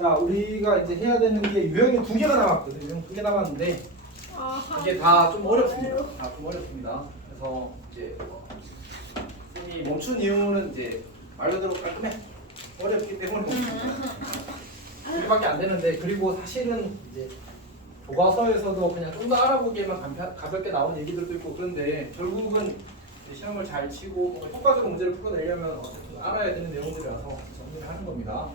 자, 우리가 이제 해야 되는 게 유형이 두 개가 남았거든요. 유형 두 개 남았는데 이게 다 좀 어렵습니다. 다 좀 어렵습니다. 그래서 이제 이 멈춘 이유는 이제 말 그대로 깔끔해. 어렵기 때문에 멈춥니다. 이밖에 안 되는데 그리고 사실은 이제 교과서에서도 그냥 좀 더 알아보기에만 가볍게 나온 얘기들도 있고 그런데 결국은 시험을 잘 치고 뭔가 효과적인 문제를 풀어내려면 어쨌든 알아야 되는 내용들이라서 정리를 하는 겁니다.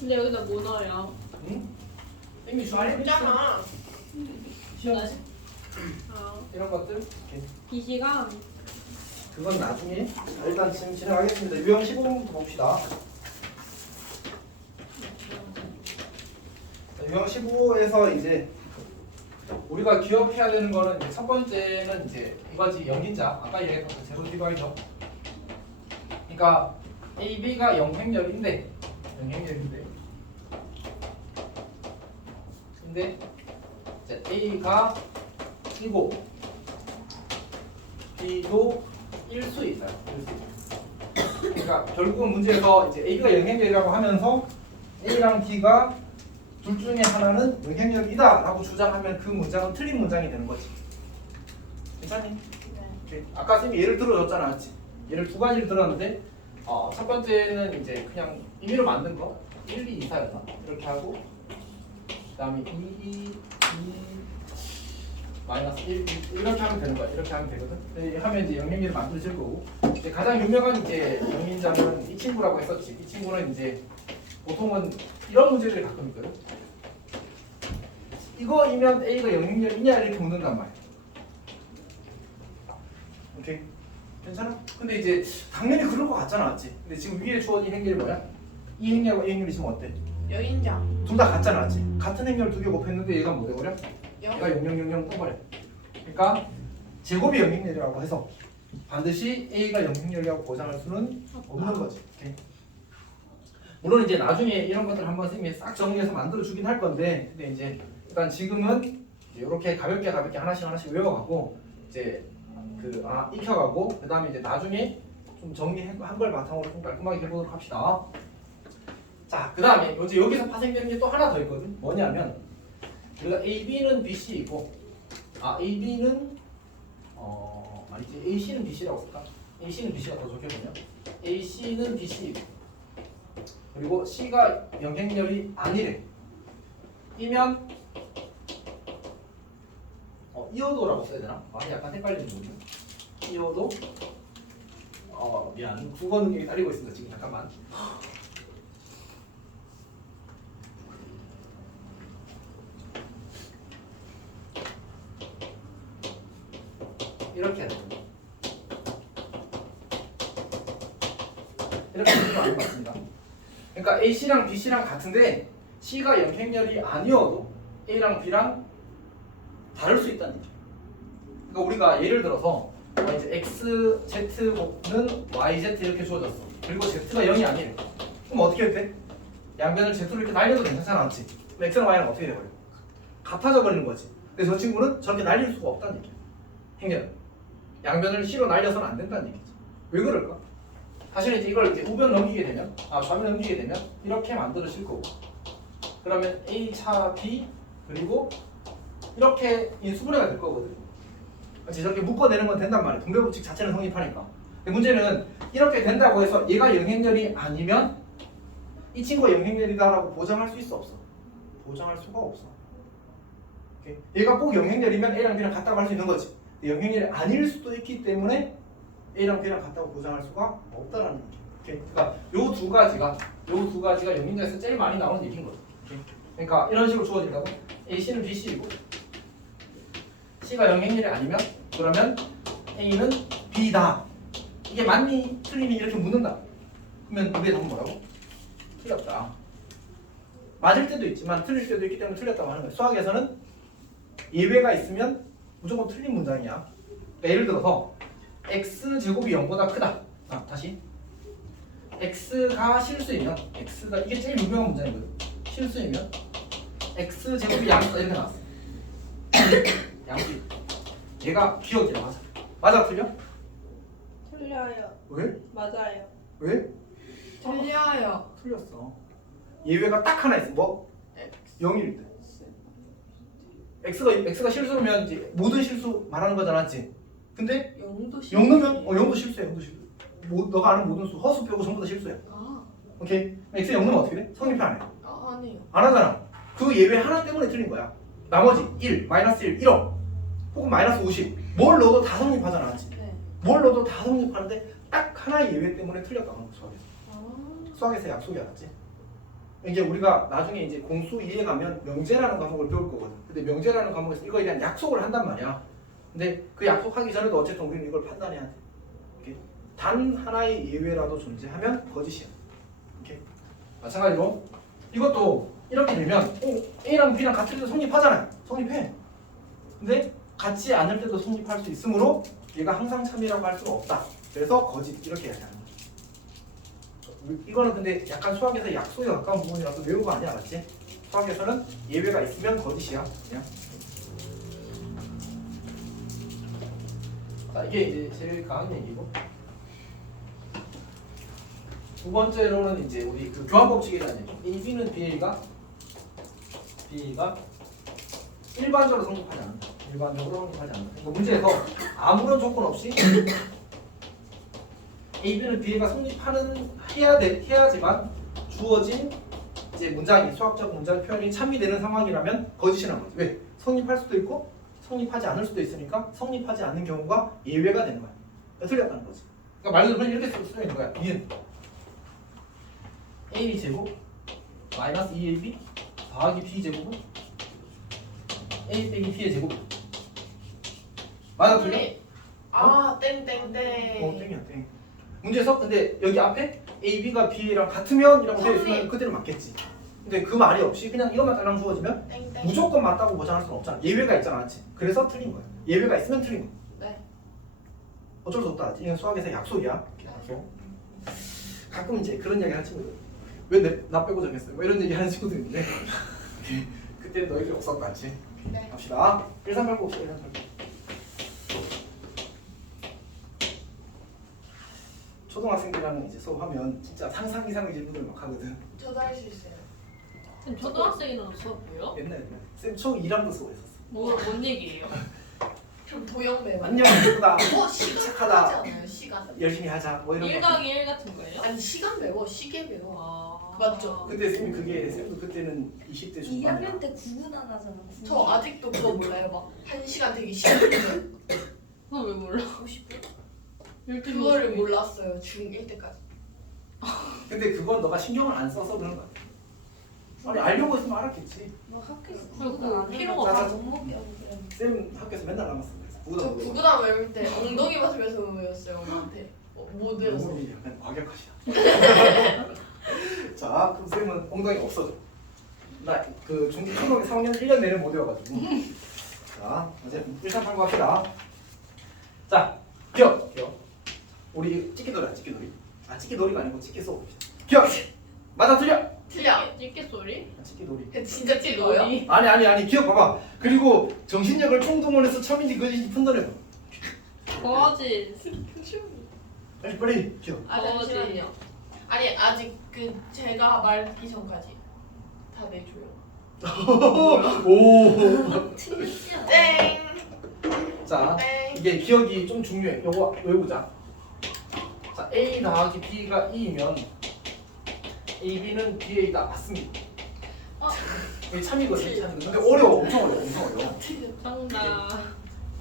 근데 여기다 뭐 넣어요? 응? 이미 말했잖아. 시험 이런 것들 이렇게. 비시간 그건 나중에. 자, 일단 지금 진행하겠습니다. 유형 15번부터 봅시다. 자, 유형 15에서 이제 우리가 기억해야 되는 거는 이제 첫 번째는 이제 이거지 영인자. 아까 얘기했던 제로 디바이저. 그러니까 A, B가 영행렬인데 근데 이제 A가 2고 B도 1수 있어요. 1수. 그러니까 결국은 문제에서 이제 A가 영행렬이라고 하면서 A랑 B가 둘 중에 하나는 영행렬이다라고 주장하면 그 문장은 틀린 문장이 되는 거지. 괜찮니? 네. 아까 쌤이 예를 들어줬잖아, 맞지? 예를 두 가지를 들었는데 첫 번째는 이제 그냥 임의로 만든 거 1, 2, 2, 4였나? 이렇게 하고 그다음에 2, 2, 마이너스 1 이렇게 하면 되는 거야. 이렇게 하면 되거든. 하면 이제 영림이를 만들어질 거고 이제 가장 유명한 이제 영림자는 이 친구라고 했었지. 이 친구는 이제 보통은 이런 문제들이 가끔 있거든. 이거이면 A가 영림열이냐 이렇게 묻는단 말이야. 오케이. 괜찮아? 근데 이제 당연히 그럴 것 같잖아, 맞지? 근데 지금 위에 주어진 행렬이 뭐야? 이 행렬과 이 행렬이 있으면 어때? 여인자. 둘 다 같잖아, 맞지? 같은 행렬 두 개 곱했는데 얘가 뭐 돼버려? 영. 얘가 0000 떠버려. 그러니까 제곱이 영행렬이라고 해서 반드시 A가 영행렬이라고 보장할 수는 없는 거지. 오케이? 물론 이제 나중에 이런 것들 한번 선생님이 싹 정리해서 만들어 주긴 할 건데, 근데 이제 일단 지금은 이렇게 가볍게 하나씩 외워가고 이제 익혀가고 그 다음에 이제 나중에 좀 정리한 걸 바탕으로 좀 깔끔하게 해보도록 합시다. 자, 그 다음에 이제 여기서 파생되는 게 또 하나 더 있거든. 뭐냐면 우리가 AB는 BC이고 AB는 아니지 AC는 BC라고 쓸까? AC는 BC가 더 좋게 보면 AC는 BC이고 그리고 C가 영행렬이 아니래. 이면 이어도라고 써야 되나? 약간 헷갈리는 부분. 이어도 미안. 국어 능력이 딸리고 있습니다. 지금 잠깐만. 이렇게 해야 됩니다. 이렇게 해도 아닌 것 같습니다. 그러니까 AC랑 BC랑 같은데 C가 영행렬이 아니어도 A랑 B랑 다를 수 있다는 얘기죠. 그러니까 우리가 예를 들어서 이제 X, Z는 Y, Z 이렇게 주어졌어. 그리고 Z가 0이 아니래. 그럼 어떻게 해야 돼? 양변을 Z로 이렇게 날려도 괜찮잖아, 맞지? 그럼 X랑 Y랑 어떻게 돼버려? 같아져 버리는 거지. 근데 저 친구는 저렇게 날릴 수가 없다는 얘기야. 행렬. 양변을 C로 날려서는 안 된다는 얘기지. 왜 그럴까? 사실 이제 이걸 이제 우변 넘기게 되면, 좌변 넘기게 되면 이렇게 만들어질 거고. 그러면 A 차 B 그리고 이렇게 인수분해가 될 거거든. 그렇지? 저렇게 묶어내는 건 된단 말이야. 분배법칙 자체는 성립하니까. 근데 문제는 이렇게 된다고 해서 얘가 영행렬이 아니면 이 친구가 영행렬이다라고 보장할 수 있어 없어? 보장할 수가 없어. 오케이? 얘가 꼭 영행렬이면 A랑 B랑 같다고 할 수 있는 거지. 영행렬이 아닐 수도 있기 때문에 A랑 B랑 같다고 보장할 수가 없다라는 얘기. 오케이? 그러니까 요 두 가지가 영행렬에서 제일 많이 나오는 얘기인 거죠. 오케이? 그러니까 이런 식으로 주어진다고 AC는 BC이고 C가 영행렬이 아니면 그러면 A는 B다. 이게 맞니? 틀리니? 이렇게 묻는다. 그러면 우리의 답은 뭐라고? 틀렸다. 맞을 때도 있지만 틀릴 때도 있기 때문에 틀렸다고 하는 거예요. 수학에서는 예외가 있으면 무조건 틀린 문장이야. 그러니까 예를 들어서 X는 제곱이 0보다 크다. 다시 X가 실수이면 X가 이게 제일 유명한 문장이거든. 실수이면 X 제곱이 양수다 이렇게 나왔어. 양수. 얘가 기억이라 맞아. 맞아 틀려? 틀려요. 왜? 맞아요. 왜? 틀려요. 틀렸어. 예외가 딱 하나 있어. 뭐? 0일 때. x가 실수면 이제 모든 실수 말하는 거잖아, 맞지? 근데 영도 0 넣으면 0도 실수야, 0도 실수. 너가 아는 모든 수, 허수 빼고 전부 다 실수야. 아, 오케이? x 0 넣으면 어떻게 돼? 성립이 안 해. 아니에요. 안 하잖아. 그 예외 하나 때문에 틀린 거야. 나머지 1, 마이너스 1, 1억 혹은 마이너스 50 뭘 넣어도 다 성립하잖아, 맞지? 네. 뭘 넣어도 다 성립하는데 딱 하나의 예외 때문에 틀렸다는 거야, 수학에서. 아, 수학에서 약속이 알았지? 이제 우리가 나중에 이제 공수 2에 가면 명제라는 과목을 배울 거거든. 근데 명제라는 과목에서 이거에 대한 약속을 한단 말이야. 근데 그 약속하기 전에도 어쨌든 우리는 이걸 판단해야 돼. 오케이? 단 하나의 예외라도 존재하면 거짓이야. 오케이? 마찬가지로 이것도 이렇게 되면 A랑 B랑 같을 때도 성립하잖아요. 성립해. 근데 같지 않을 때도 성립할 수 있으므로 얘가 항상 참이라고 할 수는 없다. 그래서 거짓 이렇게 해야 하는 거야. 이거는 근데 약간 수학에서 약속에 가까운 부분이라서 외운 거 아니야, 맞지? 수학에서는 예외가 있으면 거짓이야, 그냥. 자, 이게 이제 제일 강한 얘기고. 두 번째로는 이제 우리 그 교환 법칙에 대한 얘기. AB는 BA가 일반적으로 성립하지 않는다. 일반적으로 성립하지 않는다. 그러니까 문제에서 아무런 조건 없이 AB는 BA가 해야지만 주어진 이제 문장이 수학적 문장 표현이 참미되는 상황이라면 거짓이라는 거지. 왜? 성립할 수도 있고 성립하지 않을 수도 있으니까 성립하지 않는 경우가 예외가 되는 거야. 틀렸다는 거지. 그러니까 말 그대로 이렇게 쓰여 있는 거야. 이은 AB 제곱 마이너스 2AB 더하기 B 제곱은 A 빼기 B의 제곱. 맞아, 틀려? 아, 땡땡땡. 땡이야, 땡. 문제에서 근데 여기 앞에 A, B가 B랑 같으면 이라고 되어 있으면 성립. 그대로 맞겠지. 근데 그 말이 없이 그냥 이것만 따랑 주어지면 땡땡. 무조건 맞다고 보장할 수는 없잖아. 예외가 있잖아, 맞지? 그래서 틀린 거야. 예외가 있으면 틀린 거야. 네. 어쩔 수 없다. 이건 수학에서 약속이야. 약속. 가끔 이제 그런 이야기 하는 친구들. 왜 나 빼고 정했어요? 뭐 이런 얘기 하는 친구들 있는데 그때 너희들이 없었다, 맞지? 네. 갑시다. 1389 봅시다. 1389. 초등학생들이랑 이제 수업하면 진짜 상상 이상의 질문을 막 하거든. 저도 할 수 있어요. 쌤 초등학생이라는 수업 뭐요? 옛날에 쌤 초2랑도 수업했었어. 뭔 얘기예요? 그럼 도형 배워. 안녕 예쁘다. 시간 착하다. 하지 않아요? 시간. 열심히 하자. 뭐 이런 1 거. 더하기 1 같은 거예요? 아니 시간 배워. 시계 배워. 아, 맞죠? 그때 쌤이 그게 쌤도 그때는 20대 중반이야. 2학년 때 구분 안 하잖아. 구분. 저 아직도 그거 몰라요. 막 1시간 되기 10분. 그건 왜 몰라? 50분? 그거를 몰랐어요. 중1 때까지. 근데 그건 너가 신경을 안 써서 그런 거야. 아니 알려고 했으면 알았겠지. 너 학교에서 그리고 구분 안 해? 필요가 없어. 원목이라고 그래. 쌤 학교에서 맨날 남았어. 그래서 저 구구단 외울 때 엉덩이 맞으면서 외웠어요. 엄마한테. 못 외웠어. 너무 약간 과격하시다. 자, 그럼 쌤은 엉덩이 없어져. 나 그 중기 초등학교 3학년 1년 내내 못 외워가지고. 자, 이제 1389 합시다. 자, 기억. 우리 찍기놀이야, 찍기놀이. 아, 찍기놀이가 아니고 찍기 수업 봅시다. 기억. 맞아, 틀려. 틀려. 찌개 소리? 찍기놀이. 진짜 찍어요? 아니, 기억 봐봐. 그리고 정신력을 총동원해서 참인지 그것인지 판단해봐. 거짓. 빨리 기억. 아 잠시만요. 아니 아직 그 제가 말기 전까지 다 내줘요. 오. 틀렸지 않아? 땡. 자, 땡. 이게 기억이 좀 중요해. 요거 외우자. 자, A 더하기 B가 2면 AB는 BA가 맞습니다. 이게 참이거든, 참이거든. 근데 어려워, 엄청 어려워. 정답.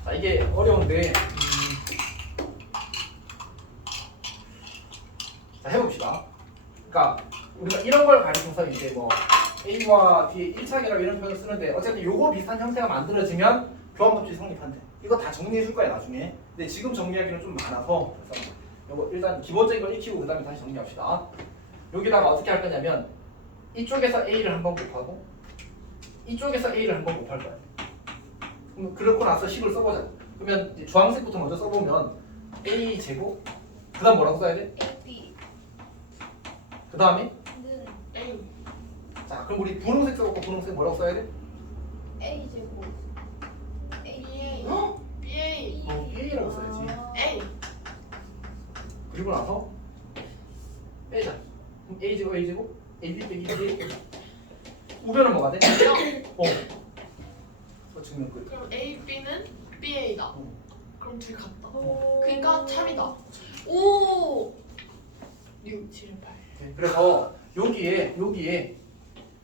자, 이게 어려운데 자, 해봅시다. 그러니까 우리가 이런 걸 가리켜서 이제 뭐 A와 B의 1차 결합 이런 표현을 쓰는데 어쨌든 요거 비슷한 형태가 만들어지면 교환법칙이 성립한대. 이거 다 정리해 줄 거야 나중에. 근데 지금 정리하기는 좀 많아서 그래서 요거 일단 기본적인 걸 익히고 그다음에 다시 정리합시다. 여기다가 어떻게 할 거냐면 이쪽에서 A를 한번 곱하고 이쪽에서 A를 한번 곱할 거야. 그럼 그렇고 나서 식을 써보자. 그러면 이제 주황색부터 먼저 써보면 A 제곱 그다음 뭐라고 써야 돼? AB 그 다음에 는 A. 자 그럼 우리 분홍색 써갖고 분홍색 뭐라고 써야 돼? A 제곱 A BA. 어? BA. A라고 써야지. 아, A. 그리고 나서 빼자. 그럼 A제곱 A제곱 AB 빼기 A 빼자. 우변은 뭐가 돼? 0. 증명 끝. 그럼 A, B는 BA다. 어. 그럼 둘 같다. 그러니까 참이다. 오. 6, 7, 8. 네, 그래서 여기에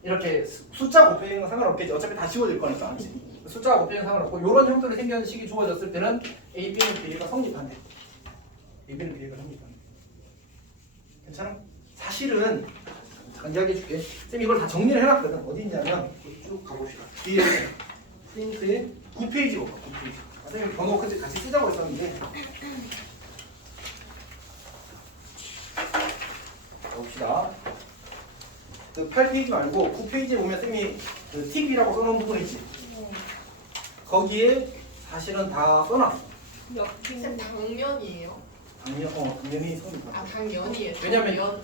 이렇게 숫자 곱해지는 건 상관없겠지. 어차피 다 지워질 거니까. 그렇지? 숫자가 곱해지는 상관없고 이런 형태로 생기는 식이 주어졌을 때는 A, B는 비례가 성립한대. A, B는 비례가 성립한대. 괜찮아? 사실은 잠깐 이야기해 줄게. 쌤 이걸 다 정리를 해놨거든. 어디 있냐면 쭉 가봅시다. 뒤에 프린트에 9페이지 볼까? 9페이지. 선생님 번호 그때 같이 쓰자고 했었는데 봅시다. 그 8페이지 말고 9페이지에 보면 쌤이 그 팁이라고 써놓은 부분 있지? 거기에 사실은 다 써놨어. 쌤 당면이에요? 당연히 성립한다. 아 당연이에요. 왜냐면- 당면.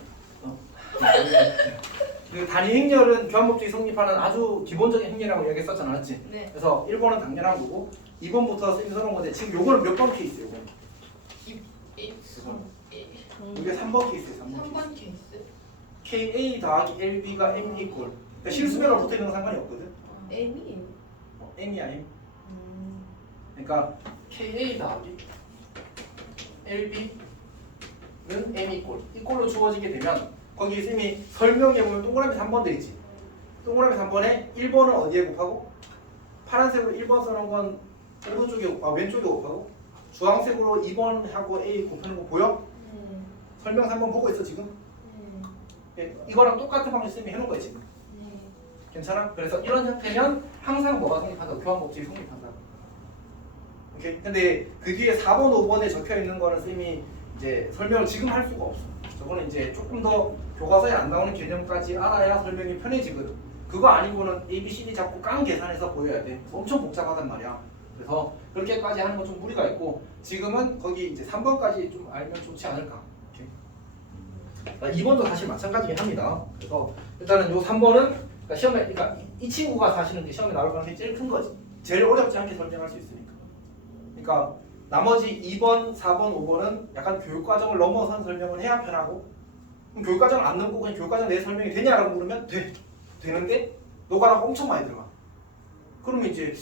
그 단위 행렬은 교환법칙이 성립하는 아주 기본적인 행렬이라고 이야기했었잖아, 맞지? 네. 그래서 1번은 당연한 거고 2번부터 쌤이 써놓은 건데 지금 요거는 몇 번 케이스예요? 요거는? 이게 3번 케이스예요. 3번. 3번 케이스. KA 더하기 LB가 M 이꼴. 그러니까 실수배가 붙어 있는 건 상관이 없거든. M이 M이야 M. 그러니까 KA 더하기 LB는 M 이꼴로 주어지게 되면 거기 쌤이 설명에 보면 동그라미 3번 돼 있지. 동그라미 3번에 1번은 어디에 곱하고 파란색으로 1번 써놓은 건 오른쪽에 왼쪽에 곱하고 주황색으로 2번하고 A 곱하는 거 보여? 설명 3번 보고 있어 지금? 예, 이거랑 똑같은 방식 쌤이 해놓은 거야 지금. 괜찮아? 그래서 이런 형태면 항상 뭐가 성립한다? 교환법칙이 성립한다. 오케이? 근데 그 뒤에 4번, 5번에 적혀 있는 거는 쌤이 이제 설명을 지금 할 수가 없어. 저거는 이제 조금 더 교과서에 안 나오는 개념까지 알아야 설명이 편해지거든. 그거 아니고는 A, B, C, D 잡고 깡 계산해서 보여야 돼. 엄청 복잡하단 말이야. 그래서 그렇게까지 하는 건 좀 무리가 있고 지금은 거기 이제 3번까지 좀 알면 좋지 않을까. 오케이. 2번도 사실 마찬가지긴 합니다. 그래서 일단은 요 3번은 그러니까 시험에 그러니까 이 친구가 사실은 이제 시험에 나올 가능성이 제일 큰 거지. 제일 어렵지 않게 설명할 수 있으니까. 그러니까 나머지 2번, 4번, 5번은 약간 교육과정을 넘어선 설명을 해야 편하고 그럼 교육과정을 안 넘고 그냥 교육과정 내 설명이 되냐라고 물으면 돼. 되는데 노가다가 엄청 많이 들어가. 그러면 이제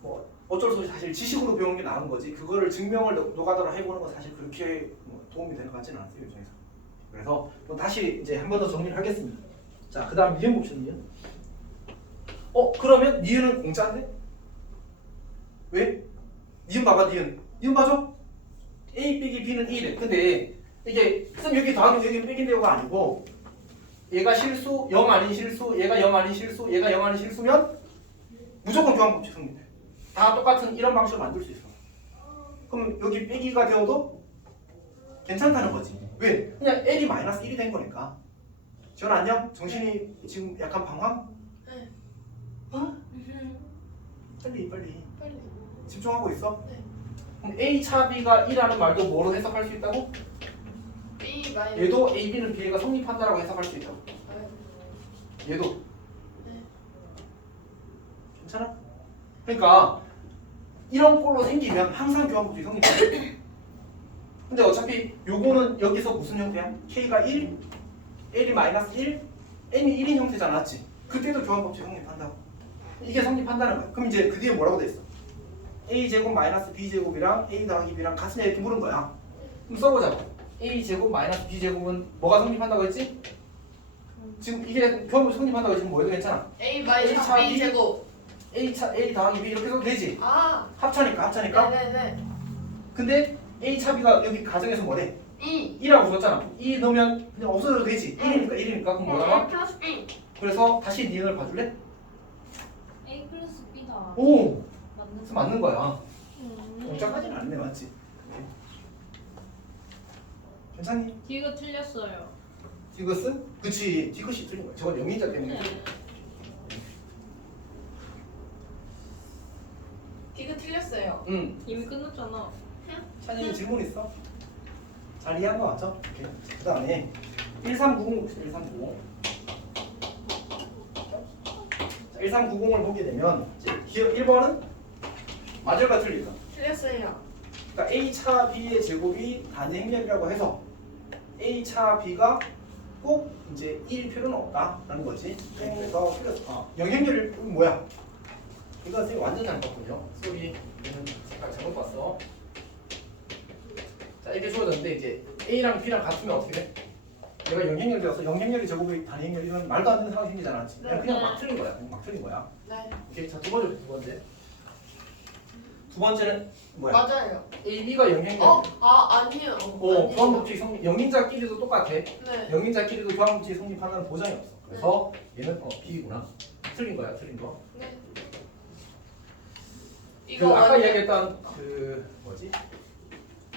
뭐 어쩔 수 없이 사실 지식으로 배우는 게 나은 거지 그거를 증명을 노가다로 해보는 건 사실 그렇게 뭐 도움이 되는 것 같지는 않아요. 요즘에서. 그래서 또 다시 이제 한 번 더 정리를 하겠습니다. 자, 그 다음 니은 봅시다. 니은. 그러면 니은은 공짜인데? 왜? 니은 봐봐 니은. 니은 봐줘. A 빼기 B는 1래. 근데 이게 쌤 여기 더하기 여기 빼기인데요가 아니고 얘가 실수, 0 아닌 실수, 얘가 0 아닌 실수, 얘가 0 아닌 실수면 무조건 교환법칙 성립돼. 다 똑같은 이런 방식으로 만들 수 있어. 그럼 여기 빼기가 되어도 괜찮다는 거지. 왜? 그냥 L이 마이너스 1이 된 거니까. 지원 안녕? 정신이 지금 약간 방황? 네. 어? 빨리 빨리. 집중하고 있어? 네. 그럼 A 차 B가 1라는 말도 뭐로 해석할 수 있다고? B 마이너스. 얘도 A, B는 B가 성립한다라고 해석할 수 있다고. 얘도. 네. 괜찮아? 그러니까 이런 꼴로 생기면 항상 교환법칙이 성립해. 근데 어차피 요거는 여기서 무슨 형태야? K가 1, L이 마이너스 1, M이 1인 형태잖아, 맞지? 그때도 교환법칙 성립한다고. 이게 성립한다는 거야. 그럼 이제 그 뒤에 뭐라고 돼 있어? A제곱 마이너스 B제곱이랑 A 더하기 B랑 같으냐 이렇게 물은 거야. 그럼 써보자고. A제곱 마이너스 B제곱은 뭐가 성립한다고 했지? 지금 이게 교환법칙 성립한다고 했지 뭐 해도 괜찮아. A 마이너스 A 차 B 제곱. A 더하기 B 이렇게 써도 되지? 아. 합차니까. 네네네. 근데 A 차 B가 여기 가정에서 뭐래? 2. 2라고 줬잖아. 2 넣으면 그냥 없어져도 되지. 1이니까 그럼 뭐 나와? 플러스 B. 그래서 다시 니은을 봐줄래? A 플러스 B다. 오! 맞는 그래서 맞는 거야. 공짜까지는 아니네, 맞지? 괜찮니? 뒤가 틀렸어요. 디귿은? 그치, 디귿이 틀린 거야. 저건 영의자 때문에. 디귿 틀렸어요. 응. 이미 끝났잖아. 찬영이 질문 있어? 잘 이해한 거 맞죠? 오케이. 그 다음에 1390 봅시다. 1390. 자, 1390을 보게 되면 이제 1번은 맞을까 틀릴까? 틀렸어요. 그러니까 A 차 B의 제곱이 단위 행렬이라고 해서 A 차 B가 꼭 이제 1일 필요는 없다라는 거지. 그래서 영향률이 뭐야? 이거 선생님 완전 잘 봤군요. 소리 얘는 잠깐 잘못 봤어. 자 이렇게 주어졌는데 이제 A랑 B랑 같으면 어떻게 돼? 얘가 영향력이 되어서 영향력이 제곱이 단행력 이런 말도 안 되는 상황이 생기잖아. 그냥 막 틀린 거야. 그냥 막 틀린 거야. 네. 오케이. 자 두 번째. 두 번째는 뭐야? 맞아요. A, B가 영향력. 아니에요. 교환법칙 성립. 영인자끼리도 똑같아. 네. 영인자끼리도 교환법칙 성립하는 보장이 없어. 그래서 얘는 B구나. 틀린 거야. 틀린 거. 네. 그 이거 아까 완전- 이야기했던 그 뭐지?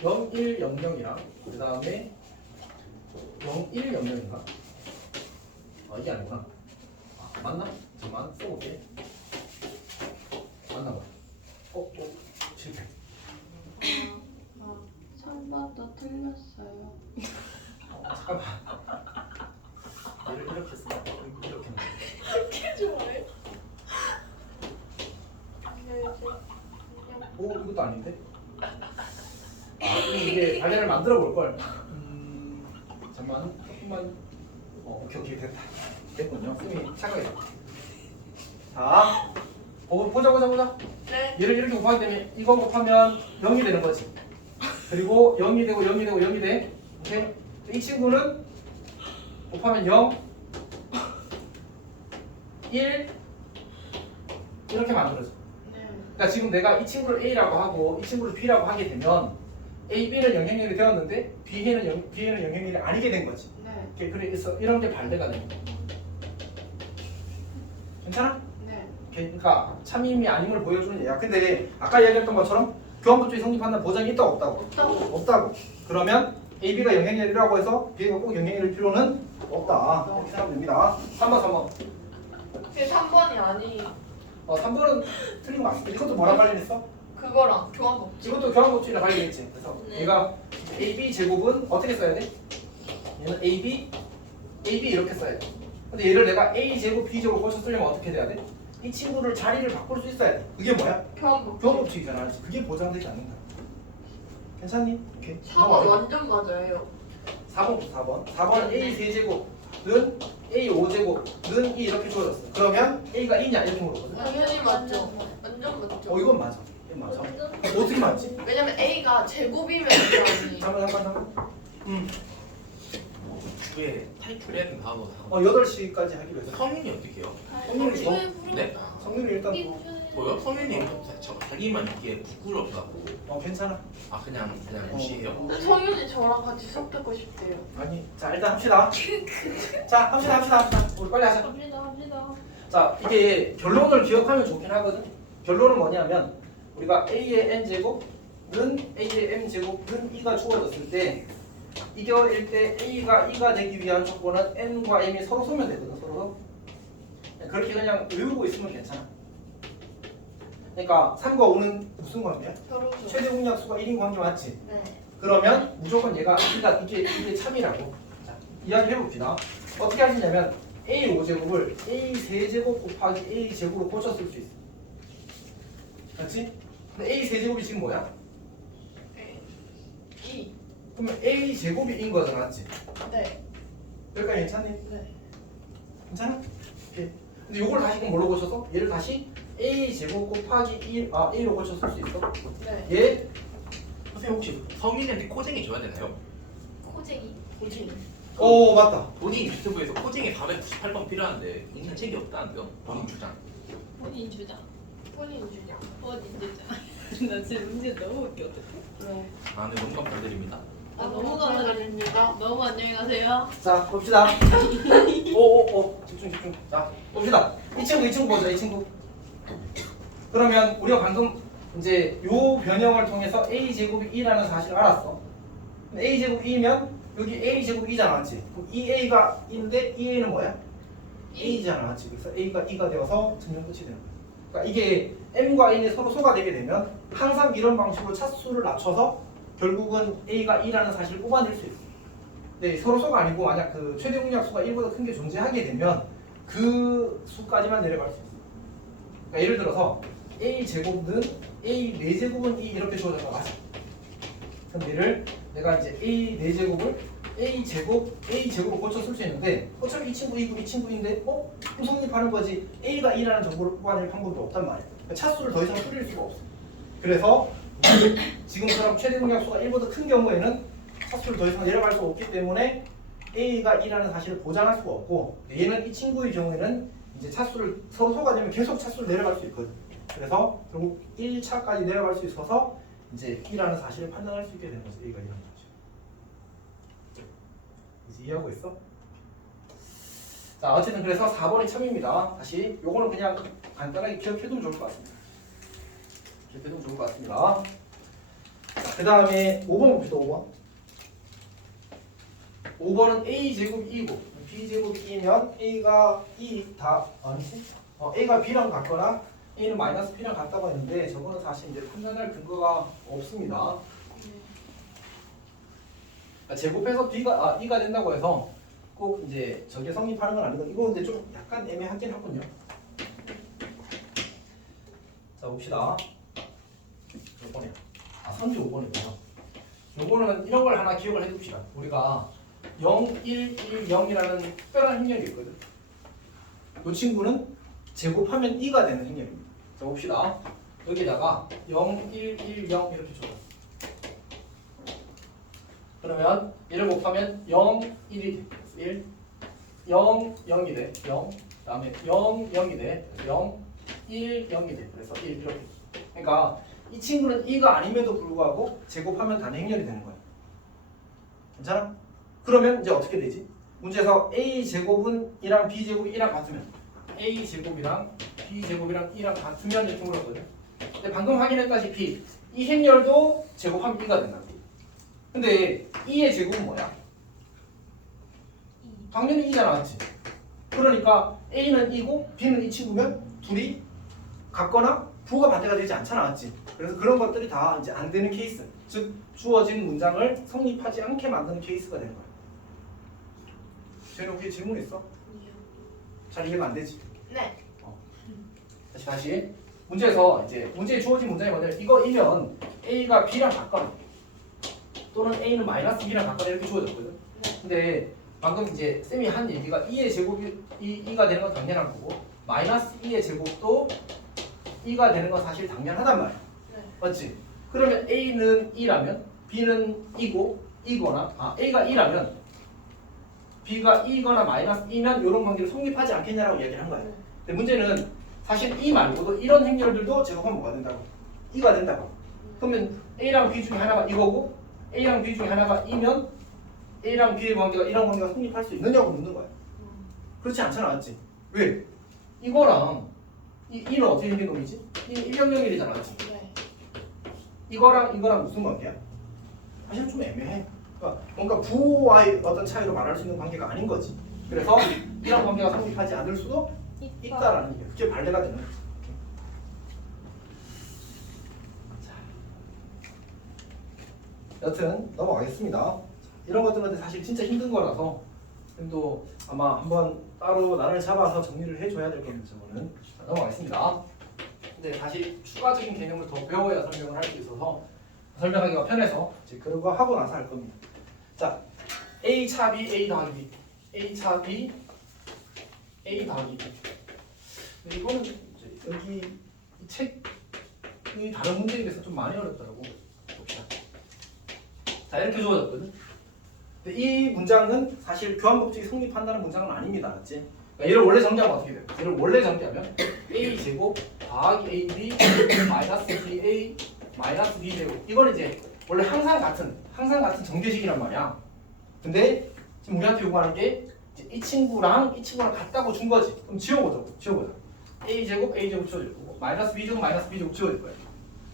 0100이랑 그 다음에 0100인가? 이게 아니구나. 맞나? 잠깐만 써볼게. 맞나 봐. 실패. 선반도 틀렸어요. 잠깐만. 얘를 이렇게 쓰나? 이렇게 하는 거야. 이렇게 좋아해? 이것도 아닌데? 그럼 이게 발레를 만들어 볼 걸. 잠만 조금만. 오케이 됐다. 됐군요. 쌤이 착각했다. 자, 보자. 네. 얘를 이렇게 곱하게 되면 이거 곱하면 0이 되는 거지. 그리고 0이 되고 0이 돼. 오케이? 이 친구는 곱하면 0, 1 이렇게 만들어져. 네. 그러니까 지금 내가 이 친구를 A라고 하고 이 친구를 B라고 하게 되면 A, B는 영향력이 되었는데 B에는 영향력이 아니게 된 거지. 네. 오케이, 그래서 이런 게 발대가 됩니다. 괜찮아? 네. 오케이, 그러니까 참임이 아님을 보여주는 예야. 근데 아까 이야기했던 것처럼 교환법칙이 성립한다는 보장이 있다고 없다고? 없다고. 그러면 A, B가 영향력이라고 해서 B가 꼭 영향력일 필요는 없다. 이렇게 생각하면 됩니다. 3번. 그게 3번이 아니 3번은 틀린 거 맞습니다. 이것도 뭐랑 관련했어? 그거랑 교환법칙. 이것도 교환법칙이랑 관련있지. 그래서 네. 얘가 AB 제곱은 어떻게 써야 돼? 얘는 AB 이렇게 써야 돼. 근데 얘를 내가 A 제곱 B 제곱 고쳐 쓰려면 어떻게 돼야 돼? 이 친구를 자리를 바꿀 수 있어야 돼. 그게 뭐야? 교환법칙. 교환법칙이잖아. 그게 보장되지 않는다. 괜찮니? 오케이. 4번 완전 맞아요. 4번 A 세제곱은 A 5제곱은 E 이렇게 주어졌어. 그러면 A가 2냐 이렇게 물어보거든. 당연히 맞죠. 완전 맞죠. 이건 맞아. 이건 맞아. 어떻게 맞지? 왜냐면 A가 제곱이면 이게 아니. 잠깐. 그게 타이틀해야 된다 하고 8시까지 하기로 했어. 성인이 어떻게 해요? 성민이 줘? 네? 성민이 일단 뭐요? 성인이 자기만 있기에 부끄럽다고 괜찮아. 그냥 무시해요? 성윤이 저랑 같이 섞고 싶대요. 아니, 자 일단 합시다. 자 합시다. 우리 빨리 하자. 합시다. 자 이게 결론을 기억하면 좋긴 하거든. 결론은 뭐냐면 우리가 A의 n 제곱은 A의 m 제곱은 2가 주어졌을 때 이겨일 때 A가 2가 되기 위한 조건은 n과 m이 서로 소면 되거든. 서로. 그렇게 그냥 외우고 있으면 괜찮아. 그러니까 3과 5는 무슨 관계야? 결혼수. 최대 공약수가 1인 관계 맞지? 네. 그러면 무조건 얘가 이게 참이라고. 자, 이야기해 봅시다. 어떻게 하시냐면 A 5제곱을 A 세제곱 곱하기 A 제곱으로 고쳐 쓸 수 있어. 맞지? 근데 A 세제곱이 지금 뭐야? 2. 그러면 A 제곱이 인 거잖아, 맞지? 네. 여기까지 괜찮니? 네. 괜찮아? 오케이. 근데 요걸 다시 그럼 뭘로 고쳐서? 얘를 다시 A 제곱 곱하기 A로 고쳐 쓸 수 있어? 네. 얘 선생님 혹시 성인한테 코쟁이 줘야 되나요? 코쟁이. 고지. 오 맞다. 본인 유튜브에서 코쟁이 498번 필요한데 있는 책이 없다는데요? 본인 주장 본인 주장. 본인 주장. 본인 주장. 나 지금 문제 너무 웃겨. 어떡해? 네. 네, 너무 감사드립니다 너무 감사드립니다. 너무 안녕히 가세요. 자 봅시다. 오 집중. 자 봅시다. 이 친구 보자. 이 친구. 그러면 우리가 방금 이제 요 변형을 통해서 A 제곱이 2라는 사실을 알았어. 근데 A 제곱이 2면 여기 A 제곱이 2잖아, 맞지? 그럼 2A가 2인데 2A는 뭐야? A잖아, 맞지? 그래서 A가 2가 되어서 증명 끝이 되는 거야. 그러니까 이게 M과 N이 서로 소가 되게 되면 항상 이런 방식으로 차수를 낮춰서 결국은 A가 2라는 사실을 뽑아낼 수 있어. 네, 서로 소가 아니고 만약 그 최대 공약수가 1보다 큰 게 존재하게 되면 그 수까지만 내려갈 수 있어. 그러니까 예를 들어서 A 제곱은 A 4제곱은 2 이렇게 주어져서 맞아. 그럼 얘를 내가 이제 A 4제곱을 A 제곱을 고쳐 쓸 수 있는데 어차피 이 친구 이고 이 친구인데 그럼 성립하는 거지. A가 2라는 정보를 뽑아낼 방법도 없단 말이야. 그러니까 차수를 더 이상 줄일 수가 없어. 그래서 지금처럼 최대 공약수가 1보다 큰 경우에는 차수를 더 이상 내려갈 수 없기 때문에 A가 2라는 사실을 보장할 수가 없고, 얘는 이 친구의 경우에는 이제 차수를 서로 소가 되면 계속 차수를 내려갈 수 있거든. 그래서 결국 1차까지 내려갈 수 있어서 이제 2라는 사실을 판단할 수 있게 되는 거지. A가 2라는 사실. 이제 이해하고 있어? 자, 어쨌든 그래서 4번이 참입니다. 다시 요거는 그냥 간단하게 기억해두면 좋을 것 같습니다. 기억해두면 좋을 것 같습니다. 그 다음에 5번 봅시다. 5번. 5번은 A제곱이 2고 B제곱이 2면 A가 2 다 아니지? A가 B랑 같거나 A는 마이너스 B랑 같다고 했는데 저거는 사실 이제 판단할 근거가 없습니다. 그러니까 제곱해서 B가 2가 된다고 해서 꼭 이제 저게 성립하는 건 아니고, 이거 근데 좀 약간 애매하긴 하군요. 자, 봅시다. 몇 번이야? 35번이고요. 요거는 이런 걸 하나 기억을 해둡시다. 우리가 0, 1, 1, 0이라는 특별한 행렬이 있거든. 이 친구는 제곱하면 2가 되는 행렬입니다. 자, 봅시다. 여기다가 0, 1, 1, 0 이렇게 줘봤어. 그러면 1을 곱하면 0, 1이 돼. 1, 0, 0이 돼. 0, 그 다음에 0, 0이 돼. 0, 1, 0이 돼. 그래서 1 이렇게. 그러니까 이 친구는 2가 아님에도 불구하고 제곱하면 단행렬이 되는 거야. 괜찮아? 그러면 이제 어떻게 되지? 문제에서 A제곱은 2랑 B제곱이 2랑 같으면 A제곱이랑 B제곱이랑 2랑 같으면 이렇게 물었거든. 근데 방금 확인했다시피 이 행렬도 제곱하면 2가 된다. 근데 2의 제곱은 뭐야? 당연히 2잖아, 맞지? 그러니까 A는 2고 B는 이 친구면 둘이 같거나 부호가 반대가 되지 않잖아, 맞지? 그래서 그런 것들이 다 이제 안 되는 케이스, 즉 주어진 문장을 성립하지 않게 만드는 케이스가 되는 거야. 쟤는 혹시 질문 있어? 잘 이해가 안 되지? 네. 다시 문제에서 이제 문제에 주어진 문장이 뭐냐면 이거이면 A가 B랑 같거나 또는 A는 마이너스 B랑 같거나 이렇게 주어졌거든. 근데 방금 이제 쌤이 한 얘기가 2의 제곱이 2가 되는 건 당연한 거고 마이너스 2의 제곱도 2가 되는 건 사실 당연하단 말이야. 네. 맞지? 그러면 A는 2라면 B는 2고 2거나 A가 2라면 B가 2거나 마이너스 2면 이런 관계를 성립하지 않겠냐라고 이야기를 한 거야. 근데 문제는 사실 2 말고도 이런 행렬들도 제곱하면 뭐가 된다고? 2가 된다고. 그러면 A랑 B 중에 하나가 이거고 A랑 B 중에 하나가 2면 A랑 B의 관계가 이런 관계가 성립할 수 있느냐고 묻는 거야. 그렇지 않잖아, 맞지? 왜? 이거랑 이는 어떻게 생긴 놈이지? 이 1,0,0,1이잖아, 맞지? 네. 이거랑 무슨 관계야? 사실 좀 애매해. 그러니까 뭔가 부호와의 어떤 차이로 말할 수 있는 관계가 아닌 거지. 그래서 이런 관계가 성립하지 않을 수도 있다라는 게 그게 발레가 되는 거지. 여튼 넘어가겠습니다. 이런 것들은 사실 진짜 힘든 거라서 또 아마 한번 따로 날을 잡아서 정리를 해줘야 될 겁니다. 저거는 자, 넘어가겠습니다. 근데 다시 추가적인 개념을 더 배워야 설명을 할 수 있어서 설명하기가 편해서 이제 그런 거 하고 나서 할 겁니다. 자, A 차 B, A 더하기 B, A 차 B, A 더하기 B. 근데 이거는 이제 여기 이 책이 다른 문제에 비해서 좀 많이 어렵더라고. 봅시다. 자, 이렇게 주어졌거든. 근데 이 문장은 사실 교환법칙이 성립한다는 문장은 아닙니다. 맞지? 그러니까 얘를 원래 정리하면 어떻게 돼요? 얘를 원래 정리하면 A 제곱 더하기 AB 마이너스 BA 마이너스 B 제곱. 이거는 이제 원래 항상 같은 정규식이란 말이야. 근데 지금 우리한테 요구하는 게 이제 이 친구랑 같다고 준 거지. 그럼 지워보자. A 제곱 지워질 거고 마이너스 B 제곱 지워질 거야.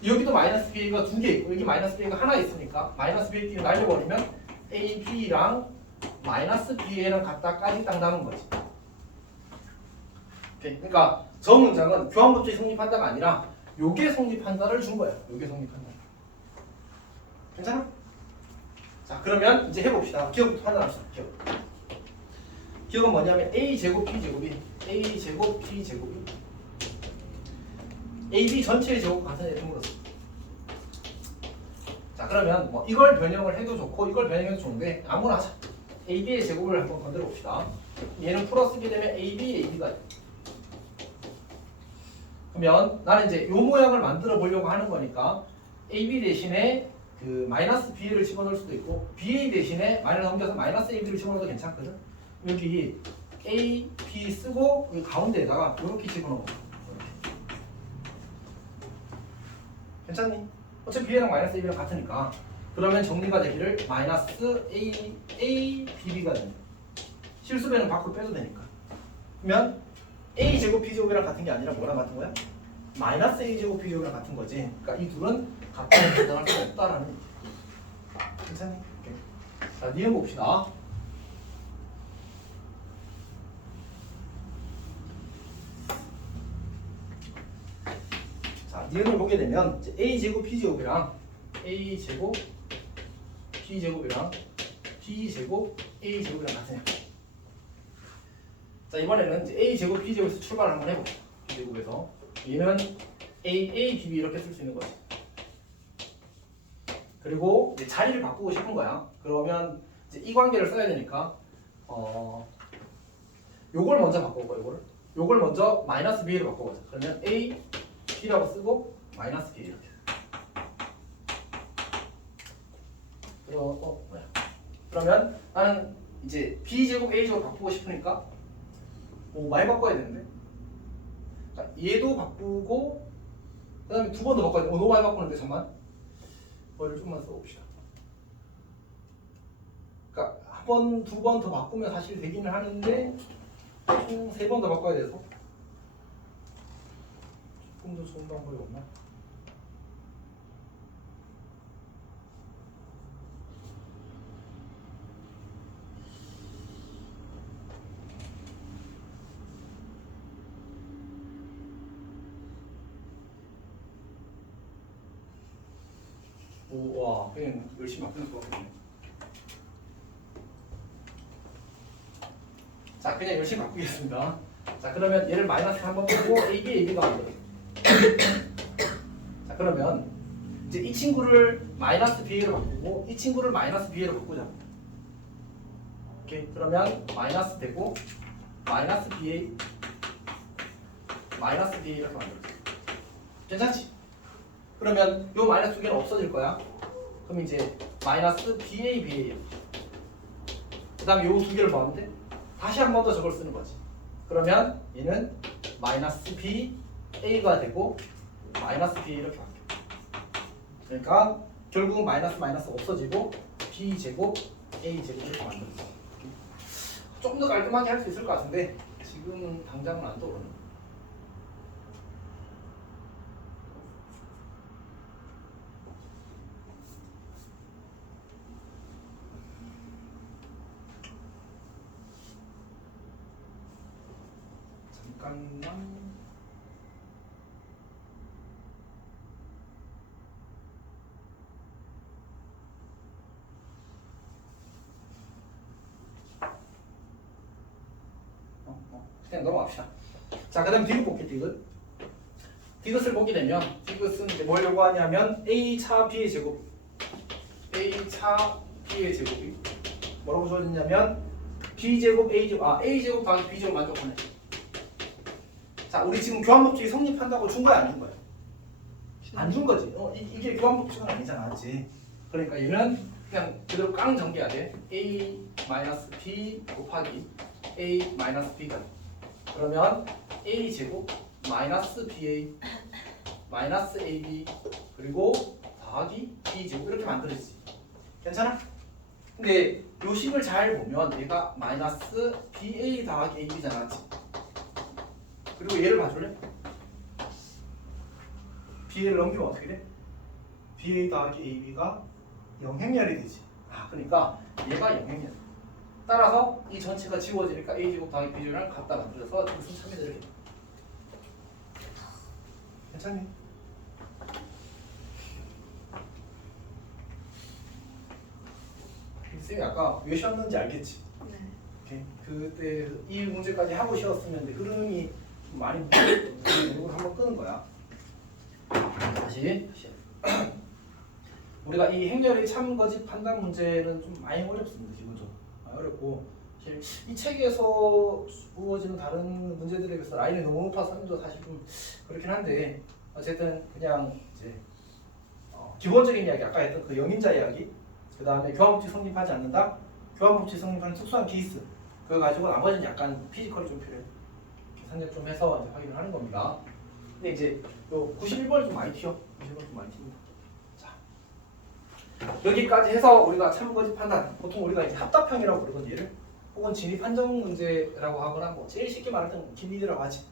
여기도 마이너스 B가 두 개 있고 여기 마이너스 B가 하나 있으니까 마이너스 B를 날려버리면 AB랑 마이너스 BA랑 같다까지 딱 남은 거지. 오케이. 그러니까 저 문장은 교환법칙이 성립한다가 아니라 요게 성립한다를 준 거야. 요게 성립한다. 괜찮아? 자, 그러면 이제 해봅시다. 기억부터 판단합시다. 기억은 뭐냐면 A 제곱 B 제곱이 A 제곱 B 제곱이 AB 전체의 제곱 같은 애를 물었어. 자, 그러면 뭐 이걸 변형을 해도 좋고 이걸 변형해도 좋은데 아무나 하자. AB의 제곱을 한번 건드려 봅시다. 얘는 풀어쓰게 되면 AB, AB가 돼. 그러면 나는 이제 요 모양을 만들어 보려고 하는 거니까 AB 대신에 그 마이너스 BA를 집어넣을 수도 있고 BA 대신에 마이너스 넘겨서 마이너스 AB를 집어넣어도 괜찮거든. 여기 A, B 쓰고 여기 가운데에다가 이렇게 집어넣어. 괜찮니? 어차피 B랑 마이너스 AB랑 같으니까 그러면 정리가 되기를 마이너스 A, BB가 됩니다. 실수배는 밖으로 빼도 되니까. 그러면 A제곱 B제곱이랑 같은 게 아니라 뭐랑 같은 거야? 마이너스 A제곱 B제곱이랑 같은 거지. 그러니까 이 둘은 같다고 판단할 수 없다라는 얘기. 괜찮니? 오케이. 자, 니은 봅시다. 자, 니은을 보게 되면 이제 A제곱 B제곱이랑 A제곱 B제곱이랑 B제곱 A제곱이랑 같으냐. 자, 이번에는 이제 A제곱 B제곱에서 출발을 한번 해봅시다. B제곱에서 얘는 A, B 이렇게 쓸 수 있는 거지. 그리고 이제 자리를 바꾸고 싶은 거야. 그러면 이제 이 관계를 써야 되니까 요걸 먼저 바꿔볼까. 요걸 먼저 마이너스 B로 바꿔보자. 그러면 A, B라고 쓰고 마이너스 B 이렇게. 그러면 나는 이제 B제곱 A제곱 바꾸고 싶으니까 많이 바꿔야 되는데. 자, 얘도 바꾸고 그 다음에 두 번 더 바꿔야 돼. 너무 많이 바꾸는데 잠만. 머리를 좀만 써봅시다. 그러니까 한 번, 두 번 더 바꾸면 사실 되기는 하는데 총 세 번 더 바꿔야 돼서 조금 더 좋은 방법이 없나? 와, 그냥 열심히 바꾸는 것 같네. 자, 그냥 열심히 바꾸겠습니다. 자, 그러면 얘를 마이너스 한번 빼고 AB, AB가 만들어. 자, 그러면 이제 이 친구를 마이너스 BA로 바꾸고 이 친구를 마이너스 BA로 바꾸자. 오케이, 그러면 마이너스 되고 마이너스 BA, 마이너스 BA 이렇게 만들어. 괜찮지? 그러면 요 마이너스 두 개는 없어질 거야. 그럼 이제 마이너스 BA, BA. 그 다음에 요 두 개를 모았는데 다시 한 번 더 저걸 쓰는 거지. 그러면 얘는 마이너스 BA가 되고 마이너스 BA 이렇게 바뀌어. 그러니까 결국은 마이너스 마이너스 없어지고 B제곱, A제곱 이렇게 만들어져. 조금 더 깔끔하게 할 수 있을 것 같은데 지금은 당장은 안 떠오르네. 잠깐만. 그냥 넘어갑시다. 자, 그다음 디귿 볼게. 디귿. 디귿을 보게 되면 디귿은 이제 뭘 요구하냐면 A 차 B의 제곱, A 차 B의 제곱이 뭐라고 주어졌냐면 B 제곱 A 제곱 A 제곱 더하기 B 제곱 만족하네. 자, 우리 지금 교환법칙이 성립한다고 준 거야, 안 준 거야? 안 준 거지. 이게 교환법칙은 아니잖아, 맞지? 그러니까 얘는 그냥 그대로 깡 전개해야 돼. A 마이너스 B 곱하기 A 마이너스 B가 돼. 그러면 A 제곱 마이너스 BA 마이너스 AB 그리고 더하기 B 제곱 이렇게 만들어지지. 괜찮아? 근데 요 식을 잘 보면 얘가 마이너스 BA 더하기 AB잖아, 맞지? 그리고 얘를 봐줄래? BA를 넘기면 어떻게 돼? BA 더하기 AB가 영행렬이 되지. 그러니까 얘가 영행렬. 따라서 이 전체가 지워지니까 A제곱 더하기 B제곱이랑 같다 만들어서 무슨 참이 이렇게 돼. 괜찮니? 쌤이 아까 왜 쉬었는지 알겠지? 네. 오케이. 그때 이 문제까지 하고 쉬었으면 흐름이 좀 많이 이걸 한번 끄는 거야. 다시. 우리가 이 행렬의 참거짓 판단 문제는 좀 많이 어렵습니다. 기본적으로 많이 어렵고 사실 이 책에서 주어지는 다른 문제들에 비해서 라인이 너무 높아서 하면도 사실 좀 그렇긴 한데 어쨌든 그냥 이제 기본적인 이야기 아까 했던 그 영임자 이야기 그 다음에 교환법칙 성립하지 않는다 교환법칙 성립하는 특수한 케이스 그거 가지고 나머지는 약간 피지컬이 좀 필요해요. 계산력 좀 해서 이제 확인을 하는 겁니다. 근데 이제 요 91번을 좀 많이 튀어. 91번 좀 많이 튑니다. 자, 여기까지 해서 우리가 참거짓 판단 보통 우리가 이제 합답형이라고 부르던 얘를 혹은 진입 판정 문제라고 하거나 뭐 제일 쉽게 말하던 길리라고 하지.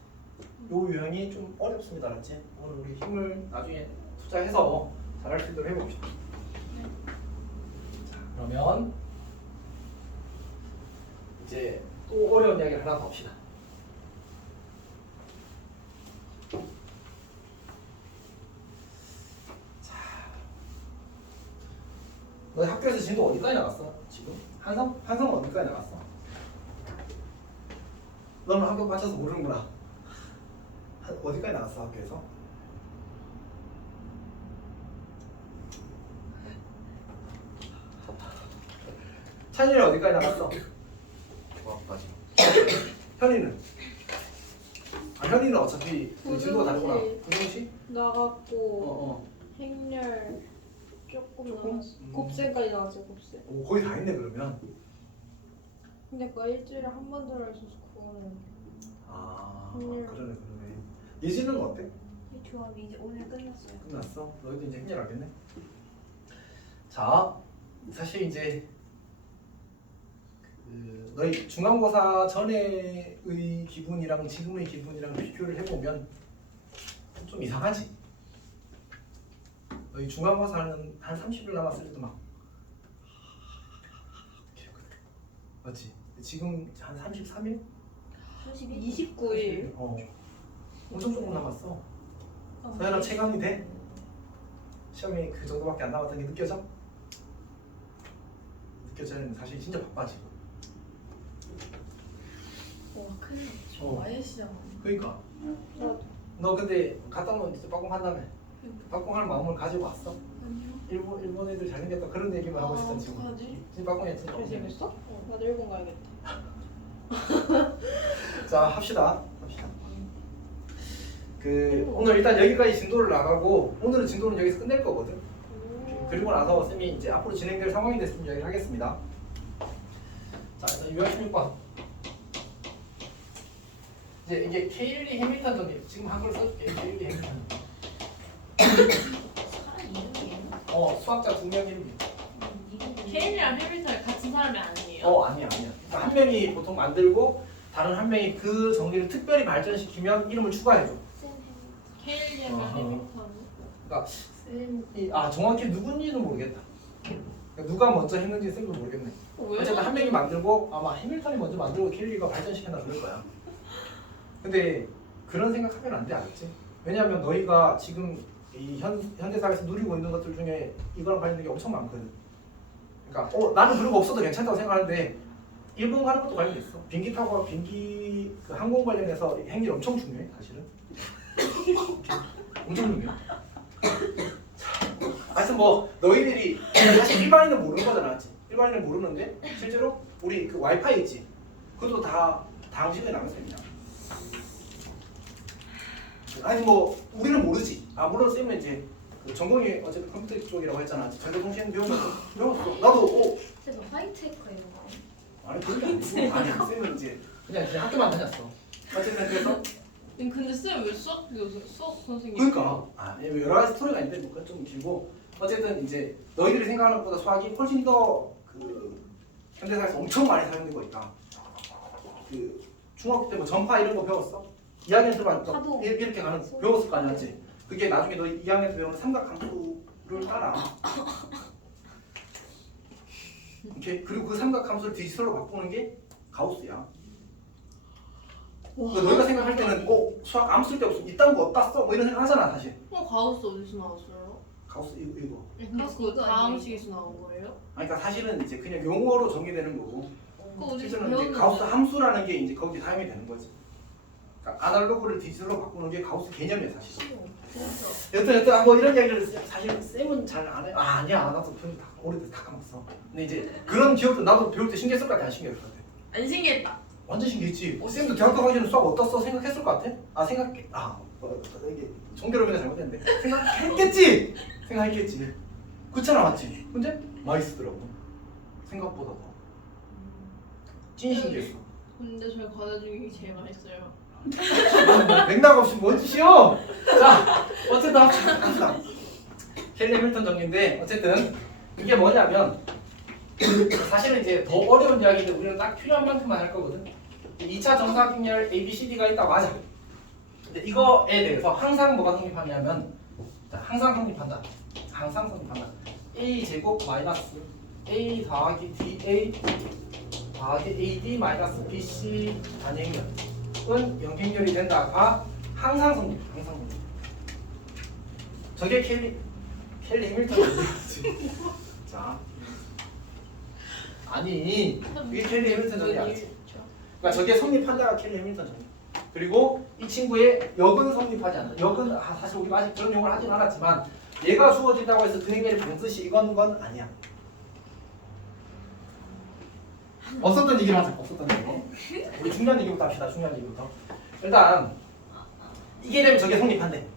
요 유형이 좀 어렵습니다, 알았지? 오늘 우리 힘을 나중에 투자해서 잘할 수 있도록 해봅시다. 자, 그러면 이제 또 어려운 이야기를 하나 더 합시다. 너 학교에서 진도 어디까지 나갔어? 지금? 한성? 한성은 어디까지 나갔어? 너는 학교 맞춰서 모르는구나. 어디까지 나갔어 학교에서? 찬이는 어디까지 나갔어? 중학까지. 현이는? 아 현이는 어차피 진도가 다르구나. 부정시. 부정시? 나갔고 행렬 조금 나갔어. 곱셈까지 나왔어 곱셈. 오 거의 다 했네 그러면. 근데 그거 일주일에 한 번 들어있어서 그거는 아 음. 그러네. 예진은 어때? 조합이 이제 오늘 끝났어요. 끝났어? 너희도 이제 큰일 나겠네. 자 사실 이제 너희 중간고사 전에의 기분이랑 지금의 기분이랑 비교를 해보면 좀 이상하지? 너희 중간고사는 한 30일 남았을 때도 막 맞지? 지금 한 33일? 29일. 엄청 조금 남았어. 서연아 체감이 돼? 시험이 그 정도밖에 안 남았던 게 느껴져? 느껴져는 사실 진짜 바빠 지금. 와 큰일 났죠. 어. 아예 시작. 그러니까 나도. 너 근데 갔다 오면 진짜 빠꽁 한다며. 빠꽁 할 마음을 가지고 왔어? 아니요. 일본 애들 잘생겼다 그런 얘기만 하고 있어 지금. 어떡하지? 진짜 빠꽁이야 진짜. 잘생겼어? 나도 일본 가야겠다. 자 합시다. 그 오늘 일단 여기까지 진도를 나가고 오늘은 진도는 여기서 끝낼 거거든. 그리고 나서 쌤이 이제 앞으로 진행될 상황에 대해서 좀 이야기를 하겠습니다. 자 일단 유형 16번. 이제 이게 K1리 해밀턴 정리. 지금 한글 써줄게. K1리 해밀턴. 사람 이름이에요? 수학자 2명 이름이. 케인이랑 해밀턴이 같은 사람이 아니에요. 아니야. 그러니까 한 명이 보통 만들고 다른 한 명이 그 정리를 특별히 발전시키면 이름을 추가해줘. 케인이랑 아하. 해밀턴. 그러니까 쌤이 정확히 누군지는 모르겠다. 그러니까 누가 먼저 했는지 쌤도 모르겠네. 왜? 어쨌든 한 명이 만들고 아마 해밀턴이 먼저 만들고 켈리가 발전시켰나 그럴 거야. 근데 그런 생각하면 안 돼, 알았지? 왜냐하면 너희가 지금 이 현대사회에서 누리고 있는 것들 중에 이거랑 관련된 게 엄청 많거든. 그러니까 나는 그런 거 없어도 괜찮다고 생각하는데 일본 가는 것도 관련이 있어. 비행기 타고 비행기 그 항공 관련해서 행위 엄청 중요해, 사실은. 엄청 중요해. 하여튼 뭐 너희들이 사실 일반인은 모르는 거잖아, 일반인은 모르는데 실제로 우리 그 와이파이 있지, 그것도 다 다음 시간에 나가서 됩니다. 아니 뭐 우리는 모르지. 물론 쌤은 이제 그 전공이 어쨌든 컴퓨터 쪽이라고 했잖아. 전자통신 배웠어. 나도 그래서 화이트 해커 이런 거. 아니 그런 게 아니고 아니 쌤은 이제 그냥 학교만 다녔어. 어쨌든 그래서 근데 쌤 왜 수학 선생님? 그러니까 여러 가지 스토리가 있는데 뭔가 좀 길고 어쨌든 이제 너희들이 생각하는 것보다 수학이 훨씬 더 그 현대사에서 엄청 많이 사용되고 있다. 그 중학교 때 뭐 전파 이런 거 배웠어? 2학년 때만 파도. 이렇게 가는 거 배웠을 거 아니야, 맞지? 그게 나중에 너 2학년 때 배우는 삼각함수를 따라. 이렇게 그리고 그 삼각함수를 디지털로 바꾸는 게 가우스야. 그러니까 너희가 생각할 때는 수학 아무 쓸데 없어, 이딴 거 어디다 써? 뭐 이런 생각 하잖아 사실. 가우스 어디서 나왔어요? 가우스 이거. 그거 다음식에서 나온 거예요? 그러니까 사실은 이제 그냥 용어로 정의되는 거고 그거 어디서 실제로는 이제 배웠는데? 가우스 함수라는 게 이제 거기에 사용이 되는 거지. 그러니까 아날로그를 디지털로 바꾸는 게 가우스 개념이야 사실. 여튼 뭐 이런 이야기를 사실 쌤은 잘 안 해. 아 아니야 나도 배울 다 오래돼서 다 까먹었어. 근데 이제 그런 기억도 나도 배울 때 신기했을 것 같아 안 신기했을 것 같아? 안 신기했다. 완전 신기했지. 쌤도 대학교 가기 전에 수학 어떻어 생각했을 것 같아? 이게 종교로변이 잘못했는데 생각했겠지. 생각했겠지. 그렇잖아 맞지? 근데 많이 쓰더라고. 생각보다 더. 찐 신기했어. 근데 저희 과제 중에 제일 맛있어요. 맥락 없이 뭔 짓이요? 자, 어쨌든 합시다. 켈리 해밀턴 정리인데 어쨌든 이게 뭐냐면 사실은 이제 더 어려운 이야기인데 우리는 딱 필요한 만큼만 할 거거든. 2차 정사각형열 ABCD가 있다 맞아. 근데 이거에 대해서 항상 뭐가 성립하냐면 자, 항상 성립한다. 항상 성립한다. A 제곱 마이너스 A 더하기 DA 더하기 AD 마이너스 BC 단위행렬은 영행렬이 된다가 항상 성립. 항상 성립. 저게 켈리 해밀턴 정리지. 자, 아니 이게 켈리 해밀턴 정리 알지? 그러니까 저게 성립한다가 켈리 해밀턴 정리. 그리고 이 친구의 역은 성립하지 않는다. 역은 사실 우리가 아직 그런 용어를 하진 않았지만 얘가 주어진다고 해서 그 행위를 반드시 이건 건 아니야. 없었던 얘기를 하자. 없었던 얘기. 우리 중요한 얘기부터 합시다. 중요한 얘기부터. 일단 이게 되면 저게 성립한대.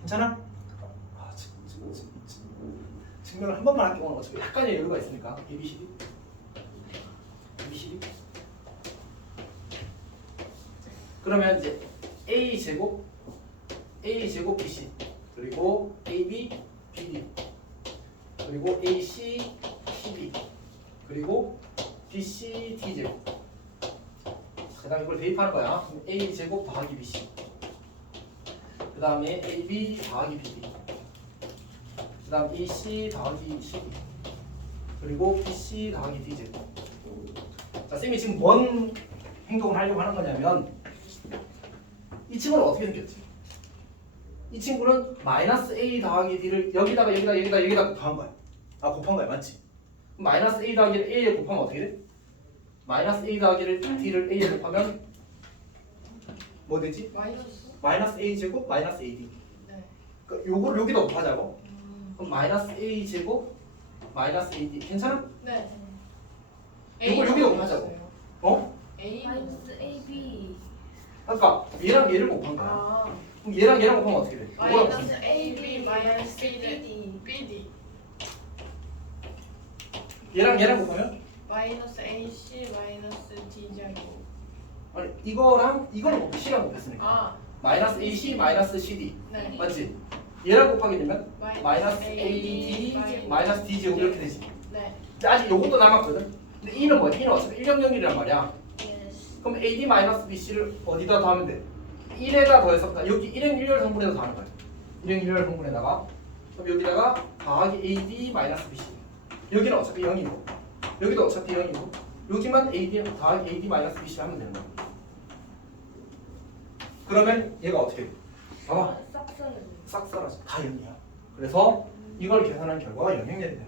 괜찮아? 증명을 한 번만 할게. 오늘 어차피 약간의 여유가 있으니까. ABCD. ABCD. 그러면 이제 A 제곱 BC 그리고 AB BD 그리고 AC CB 그리고 BC D 제곱. 그다음 이걸 대입하는 거야. 그럼 A 제곱 더하기 BC. 그다음에 AB 더하기 BD. 그다음 AC 더하기 CD. 그리고 BC 더하기 D 제곱. 자, 쌤이 지금 뭔 행동을 하려고 하는 거냐면 이 친구는 어떻게 생겼지? 이 친구는 마이너스 A 더하기 D를 여기다가 곱한 거야. 아 곱한 거야 맞지? 그럼 마이너스 A 더하기를 A에 곱하면 어떻게 돼? 마이너스 A 더하기를 D를 A에 곱하면 뭐 되지? 마이너스 A 제곱 마이너스 AD. 네. 그러니까 요걸 여기다 곱하자고. 그럼 마이너스 A 제곱 마이너스 AD 괜찮아? 네. 이걸 여기다 곱하자고. 어? 마이너스 AB 그러니까 얘랑 얘를 곱한 거야. 아. 그럼 얘랑 곱하면 어떻게 돼? 뭐야? 마이너스 AB 마이너스 BD BD 얘랑 곱하면? 마이너스 AC 마이너스 D 제곱. 아니 이거랑 이거는 곱해 C랑 곱했으니까 아. 마이너스 AC 마이너스 CD 네. 맞지? 얘랑 곱하게 되면 마이너스 AD 마이너스 D 제곱 이렇게 되지. 네. 근데 아직 요것도 남았거든. 근데 E는 뭐야? E는 어차피 1영영이란 말이야. yes 그럼 AD 마이너스 BC를 어디다 더하면 돼? 1에다 더해서 여기 1행 1열 성분에다 더하는 거야. 1행 1열 성분에다가 그럼 여기다가 더하기 AD 마이너스 BC. 여기는 어차피 0이고 여기도 어차피 0이고 여기만 AD 더하기 AD 마이너스 BC 하면 되는 거야. 그러면 얘가 어떻게 돼? 봐봐. 싹 써요. 싹 사라져. 다 0이야. 그래서 이걸 계산한 결과가 영향력이 되는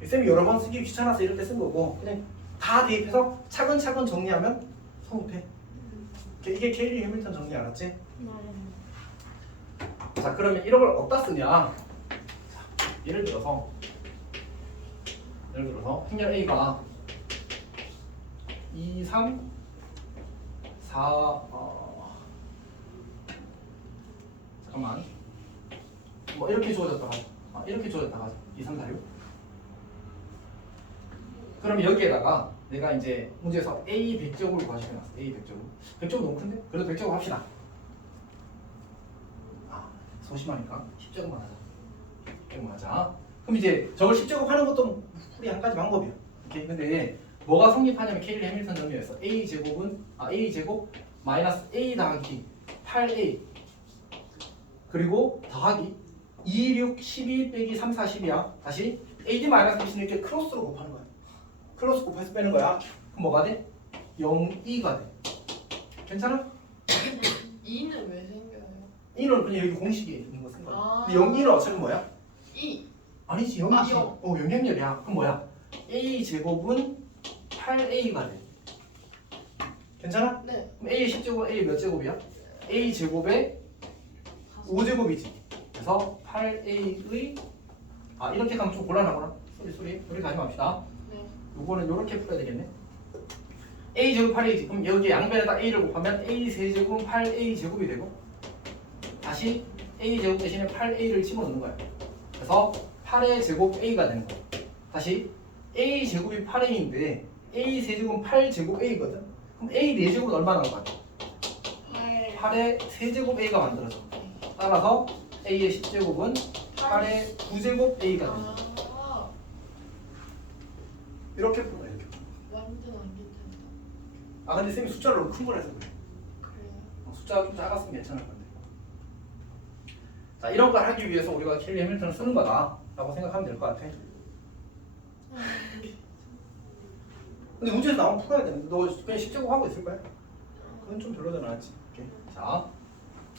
거야. 쌤이 여러 번 쓰기 귀찮아서 이럴 때 쓴 거고 그냥 다 대입해서 차근차근 정리하면 성립해. 이게 케일리 해밀턴 정리 알았지? 자 그러면 이런 걸 어디다 쓰냐? 자, 예를 들어서 행렬 A가 2, 3, 4 잠깐만 뭐 이렇게 주어졌다 하자. 이렇게 주어졌다 하자. 2, 3, 4, 6 그러면 여기에다가 내가 이제 문제에서 A 100제곱을 과시해놨어. A 100제곱. 100제곱 너무 큰데? 그래도 100제곱 합시다. 소심하니까 10제곱만 하자. 10제곱만 하자. 그럼 이제 저걸 10제곱 하는 것도 우리 한 가지 방법이야. 오케이. 근데 뭐가 성립하냐면 케일리 해밀턴 정리에서 A 제곱 마이너스 A 더하기 8A 그리고 더하기 2, 6, 12 빼기 3, 4, 10이야. 다시 AD 마이너스 BC는 이렇게 크로스로 곱하는 거야. 크로스 곱해서 빼는 거야. 그럼 뭐가 돼? 0, 2가 돼. 괜찮아? 2는 왜 생겨요? 2는 그냥 여기 공식에 있는 거 쓴 거야. 아. 근데 0, 2는 어차피 뭐야? 2. 아니지 0이지. 영. 영향력이야. 그럼 뭐야? A 제곱은 8A가 돼. 괜찮아? 네. 그럼 A 10제곱은 A 몇 제곱이야? a 제곱의 5제곱이지. 그래서 8a의 이렇게 가면 좀 곤란하구나. 쏘리 우리 가지 맙시다. 네. 요거는 요렇게 풀어야 되겠네. a 제곱 8a지. 그럼 여기 양변에다 a를 곱하면 a 세제곱은 8a 제곱이 되고 다시 a 제곱 대신에 8a를 집어넣는 거야. 그래서 8의 제곱 a가 되는 거야. 다시 a 제곱이 8a인데 a 세제곱은 8제곱 a거든. 그럼 a 4제곱은 얼마 나올 것 같아? 8의 세제곱 a가 만들어져. 따라서 a의 10제곱은 8의 9제곱 a가 된다. 이렇게 풀어 이렇게. 완전 안 괜찮다. 근데 쌤이 숫자를 너무 큰 걸 해서 그래. 그래요? 숫자가 좀 작았으면 괜찮을 건데. 자, 이런 걸 하기 위해서 우리가 켈리 해밀턴을 쓰는 거다라고 생각하면 될 것 같아. 근데 문제에서 나오면 풀어야 되는데 너 그냥 10제곱 하고 있을 거야? 그건 좀 별로잖아, 맞지? 오케이. 자,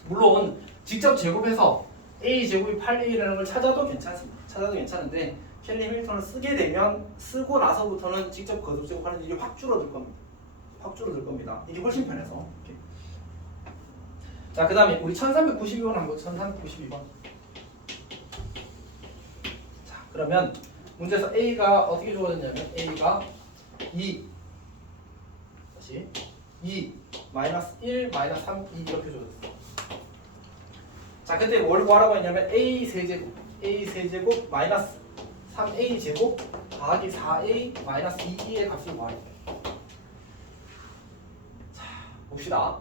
물론 직접 제곱해서 a 제곱이 8a라는 걸 찾아도 괜찮습니다. 찾아도 괜찮은데 켈리 해밀턴을 쓰게 되면 쓰고 나서부터는 직접 거듭 제곱하는 일이 확 줄어들 겁니다. 확 줄어들 겁니다. 이게 훨씬 편해서. 오케이. 자, 그 다음에 우리 1392번 한번 1392번. 자, 그러면 문제에서 a가 어떻게 주어졌냐면 a가 2 다시 2 마이너스 1 마이너스 3 2 이렇게 주어졌어. 자, 그때 뭘 구하라고 했냐면 a 세제곱 마이너스 3a 제곱 더하기 4a 마이너스 2의 값을 구하래. 자, 봅시다.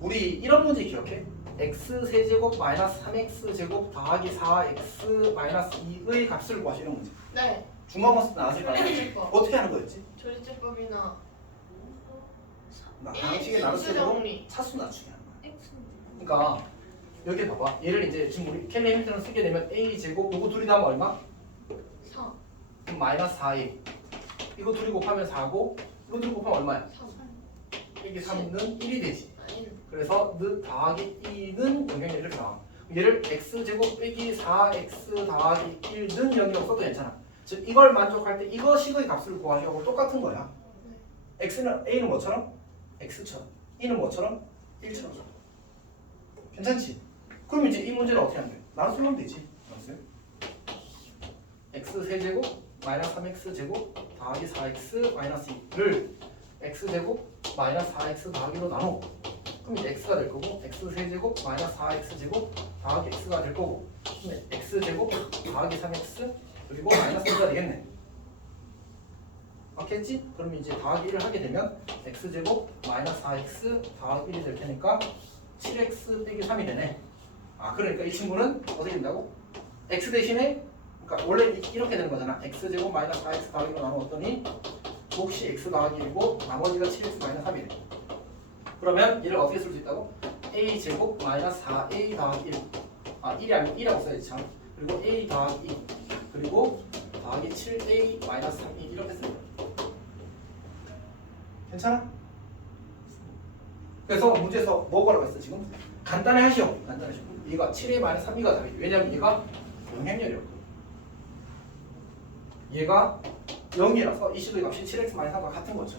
우리 이런 문제 기억해? x 세제곱 마이너스 3x 제곱 더하기 4x 마이너스 2의 값을 구하시는 문제. 네. 중간고사 나왔을 거야. 조리제법. 어떻게 하는 거였지? 조리제법이나 방식의 인수 나눗셈으로 정리. 차수 낮추기 하는 거야. X. 그러니까 여기 봐봐. 얘를 이제 지금 우리 켈리 해밀턴을 쓰게 되면 a 제곱 요거 둘이 나면 얼마? 3. 그럼 마이너스 4a. 이거 둘이 곱하면 4고 이거 둘이 곱하면 얼마야? 3. 이게 3는 1이 되지. 아니. 그래서 느 더하기 2는 영역이 이렇게 나와. 얘를 x제곱 빼기 4x 더하기 1는 0이라고 써도 괜찮아. 즉 이걸 만족할 때 이거 식의 값을 구하시고 똑같은 거야. x는 a는 뭐처럼? x처럼. e는 뭐처럼? 1처럼. 괜찮지? 그럼 이제 이 문제는 어떻게 하면 돼? 나눠쓰면 되지. 나눠쓰. x 세제곱 마이너스 3x 제곱 더하기 4x 마이너스 2를 x제곱 마이너스 4x 더하기로 나눠. 그럼 이제 x가 될 거고 x 세제곱 마이너스 4x 제곱 더하기 x가 될 거고 그럼 x 제곱 더하기 3x 그리고 마이너스 1가 되겠네. 맞겠지? 그럼 이제 더하기 1을 하게 되면 x 제곱 마이너스 4x 더하기 1이 될 테니까 7x 빼기 3이 되네. 그러니까 이 친구는 어떻게 된다고? x 대신에 그러니까 원래 이렇게 되는 거잖아. x 제곱 마이너스 4x 더하기로 나누었더니 몫이 x 더하기 1이고 나머지가 7x 마이너스 3이 돼. 그러면 얘를 어떻게 쓸 수 있다고? a 제곱 마이너스 4a 더하기 1 1이 아니고 1이라고 써야지 참. 그리고 a 더하기 2 그리고 더하기 7a 마이너스 3이 이렇게 쓰는 거야. 괜찮아? 그래서 문제에서 뭐라고 했어 지금? 간단히 하시오. 간단히 하시오. 얘가 7a 마이너스 3이가 답이지. 왜냐면 얘가 영행렬이었거든. 얘가 0이라서 이 식의 값이 7x 마이너스 3과 같은 거죠.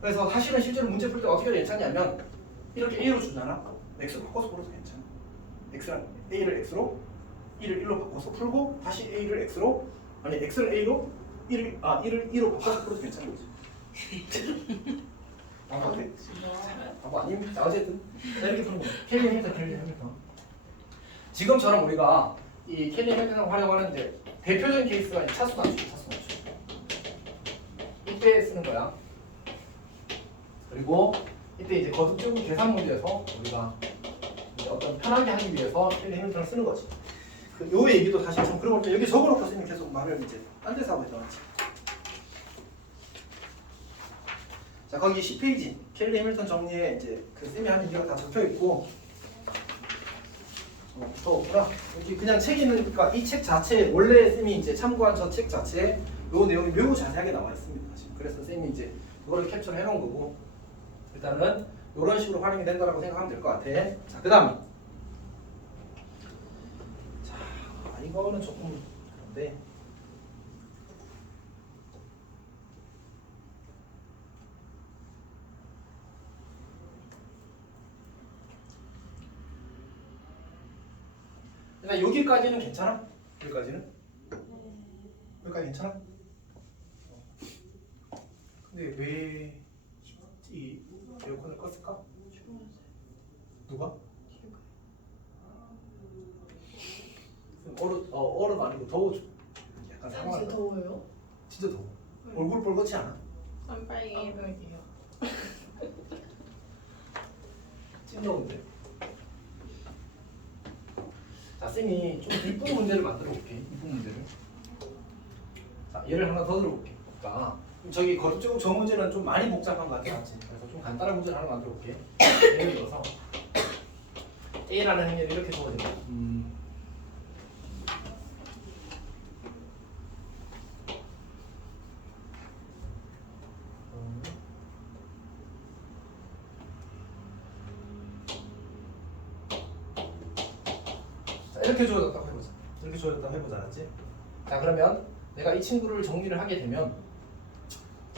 그래서 사실은 실제로 문제 풀 때 어떻게 해도 괜찮냐면 이렇게 a로 주잖아. x로 바꿔서 풀어도 괜찮아. x랑 a를 x로 1을 1로 바꿔서 풀고 다시 a를 x로 아니 x를 a로 1을 2로 바꿔서 풀어도 괜찮은 거지. 어때? 아니면 어쨌든 이렇게 푸는 거야. 켈리 해밀턴. 지금처럼 우리가 이 켈리 해밀턴을 활용하는데 대표적인 케이스가 차수 낮추기. 이때 쓰는 거야. 그리고 이때 이제 거듭적인 계산 문제에서 우리가 이제 어떤 편하게 하기 위해서 켈리 해밀턴을 쓰는 거지. 요 얘기도 사실 좀 그런 걸 여기 적어놓고 쓰면 계속 말을 이제 딴 데서 하고 있잖아. 자, 거기 10페이지 켈리 해밀턴 정리에 이제 그 쌤이 하는 얘기가 다 적혀 있고 더 없구나. 여기 그냥 책 있는 그러니까 이 책 자체에 원래 쌤이 이제 참고한 저 책 자체에 요 내용이 매우 자세하게 나와 있습니다. 지금. 그래서 쌤이 이제 그거를 캡처를 해놓은 거고 일단은 이런 식으로 활용이 된다라고 생각하면 될 것 같아. 자, 그다음에 자 이거는 조금 그런데. 야, 여기까지는 괜찮아? 여기까지는? 여기까지 괜찮아? 근데 왜 이 에어컨을 껐을까? 누가? 얼음 아니고 더워져. 약간 진짜 상황이 더워요? 진짜 더워. 얼굴 뻘겋지 않아? 빨리. 깜빡이에요. 찐 더운데. 자, 쌤이 좀 이쁜 문제를 만들어 볼게. 이쁜 문제를. 자, 예를 하나 더 들어볼게. 자, 저기 거쪽 저 문제는 좀 많이 복잡한 것 같아, 맞지? 그래서 좀 간단한 문제를 하나 만들어 볼게. 예를 들어서 A라는 행렬이 이렇게 주어진다. 자, 이렇게 주어졌다고 해보자. 이렇게 주어졌다고 해보자, 알았지? 자, 그러면 내가 이 친구를 정리를 하게 되면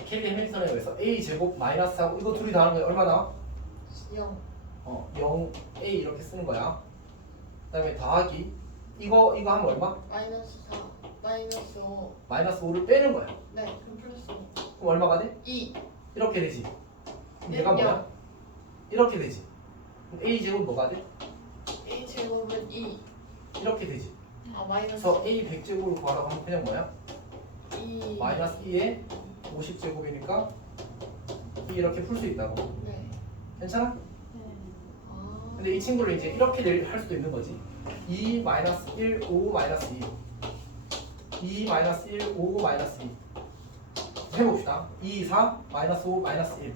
켈리 해밀턴에 의해서 A 제곱 마이너스하고 이거 둘이 더하는 거에 얼마 나와? 0. 0 A 이렇게 쓰는 거야. 그다음에 더하기 이거 하면 얼마? 마이너스 4. 마이너스 5. 마이너스 5를 빼는 거야. 네. 그럼 플러스 5. 그럼 얼마가 돼? 2. 이렇게 되지. 그럼 네, 얘가 뭐야? 영. 이렇게 되지. 그럼 A 제곱 뭐가 돼? A 제곱은 2. 이렇게 되지. 아 마이너스 그래서 A 100제곱으로 구하라고 하면 그냥 뭐야? 2. 마이너스 2에 50제곱이니까 이렇게 풀 수 있다고. 네. 괜찮아? 아. 근데 이 친구를 이제 이렇게 할 수도 있는 거지. 2 마이너스 1 5 마이너스 2 2 마이너스 1 5 마이너스 2 해봅시다. 2 4 마이너스 5 마이너스 1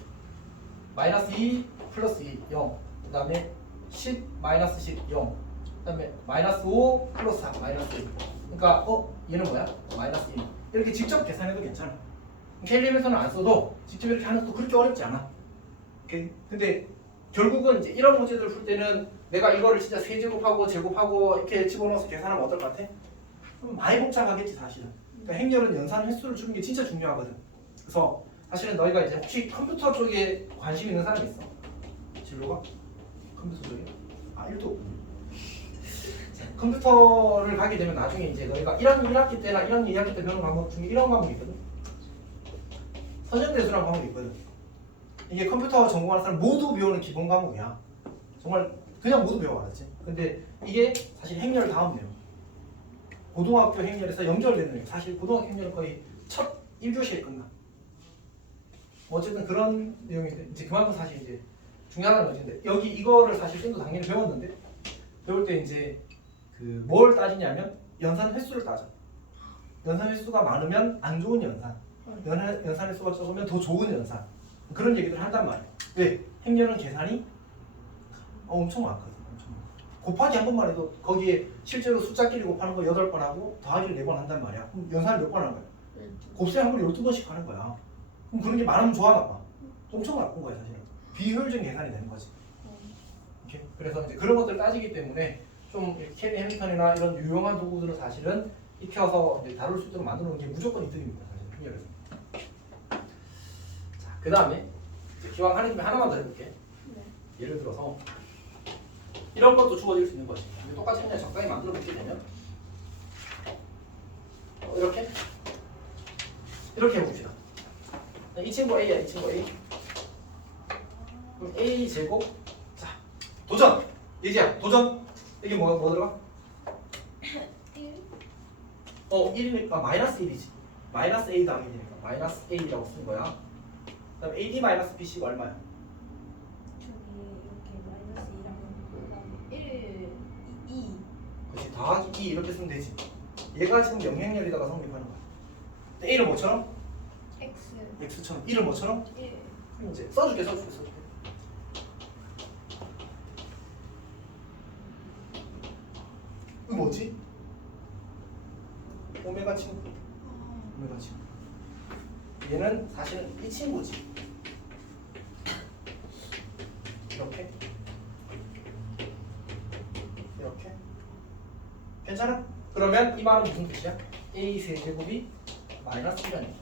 마이너스 2 플러스 2 0 그 다음에 10 마이너스 10 0 그 다음에 마이너스 5 플러스 4 마이너스 1 그러니까 얘는 뭐야? 마이너스 1 이렇게 직접 계산해도 괜찮아. 켈리에서는 안 써도 직접 이렇게 하는 것도 그렇게 어렵지 않아. 오케이? 근데 결국은 이제 이런 문제들을 풀 때는 내가 이거를 진짜 세제곱하고 제곱하고 이렇게 집어넣어서 계산하면 어떨 것 같아? 그럼 많이 복잡하겠지 사실은. 그러니까 행렬은 연산 횟수를 주는 게 진짜 중요하거든. 그래서 사실은 너희가 이제 혹시 컴퓨터 쪽에 관심 있는 사람 있어? 진로가? 컴퓨터 쪽에? 아 1도 없군요. 컴퓨터를 가게 되면 나중에 이제 너희가 1학기 때나 1학년 2학기 때 배우는 과목 중에 이런 과목이 있거든. 선형대수라는 과목이 있거든. 이게 컴퓨터 전공하는 사람 모두 배우는 기본 과목이야. 정말 그냥 모두 배워 알았지? 근데 이게 사실 행렬 다음 내용. 고등학교 행렬에서 연결되는 내용. 사실 고등학교 행렬은 거의 첫 1교시에 끝나. 어쨌든 그런 내용인데 이제 그만큼 사실 이제 중요한 거지. 여기 이거를 사실 쌤도 당연히 배웠는데 배울 때 이제 그 뭘 따지냐면 연산 횟수를 따져. 연산 횟수가 많으면 안 좋은 연산. 연산 횟수가 적으면 더 좋은 연산. 그런 얘기들 한단 말이야. 왜? 행렬은 계산이 엄청 많거든. 엄청 많아. 곱하기 한 번만 해도 거기에 실제로 숫자끼리 곱하는 거 8번 하고 더하기를 4번 한단 말이야. 그럼 연산을 몇 번 하는 거야? 곱셈 한 번에 12번씩 하는 거야. 그럼 그런 게 많으면 좋아 나빠? 엄청 나쁜 거야 사실은. 비효율적인 계산이 되는 거지. 이렇게. 그래서 이제 그런 것들 따지기 때문에 좀 켈리 해밀턴이나 이런 유용한 도구들을 사실은 익혀서 이제 다룰 수 있도록 만들어 놓은 게 무조건 이득입니다. 사실 행렬에서. 자, 그 다음에 기왕 하는 김에 하나만 더 해볼게. 네. 예를 들어서 이런 것도 주어질 수 있는 거지. 근데 똑같이 그냥 적당히 만들어 놓게 되면 이렇게 해봅시다. 이 친구 A야, 이 친구 A. 그럼 A 제곱. 자, 도전. 예지야, 도전. 이게 뭐 들어가? 1 1이니까 마이너스 1이지. 마이너스 A 더하기 되니까 마이너스 A라고 쓴 거야. 그다음 AD 마이너스 BC가 얼마야? 저기 이렇게 마이너스 2랑 1 2 그렇지, 더하기 2 이렇게 쓰면 되지. 얘가 지금 영행렬에다가 성립하는 거야. 근데 A를 뭐처럼? x X처럼. 1을 뭐처럼? 1 그럼 이제 써줄게. 이거 뭐지? 오메가 친구. 오메가 친구. 얘는 사실은 이 친구지. 이렇게. 괜찮아? 그러면 이 말은 무슨 뜻이야? A 세제곱이 마이너스 1이라는 얘기야.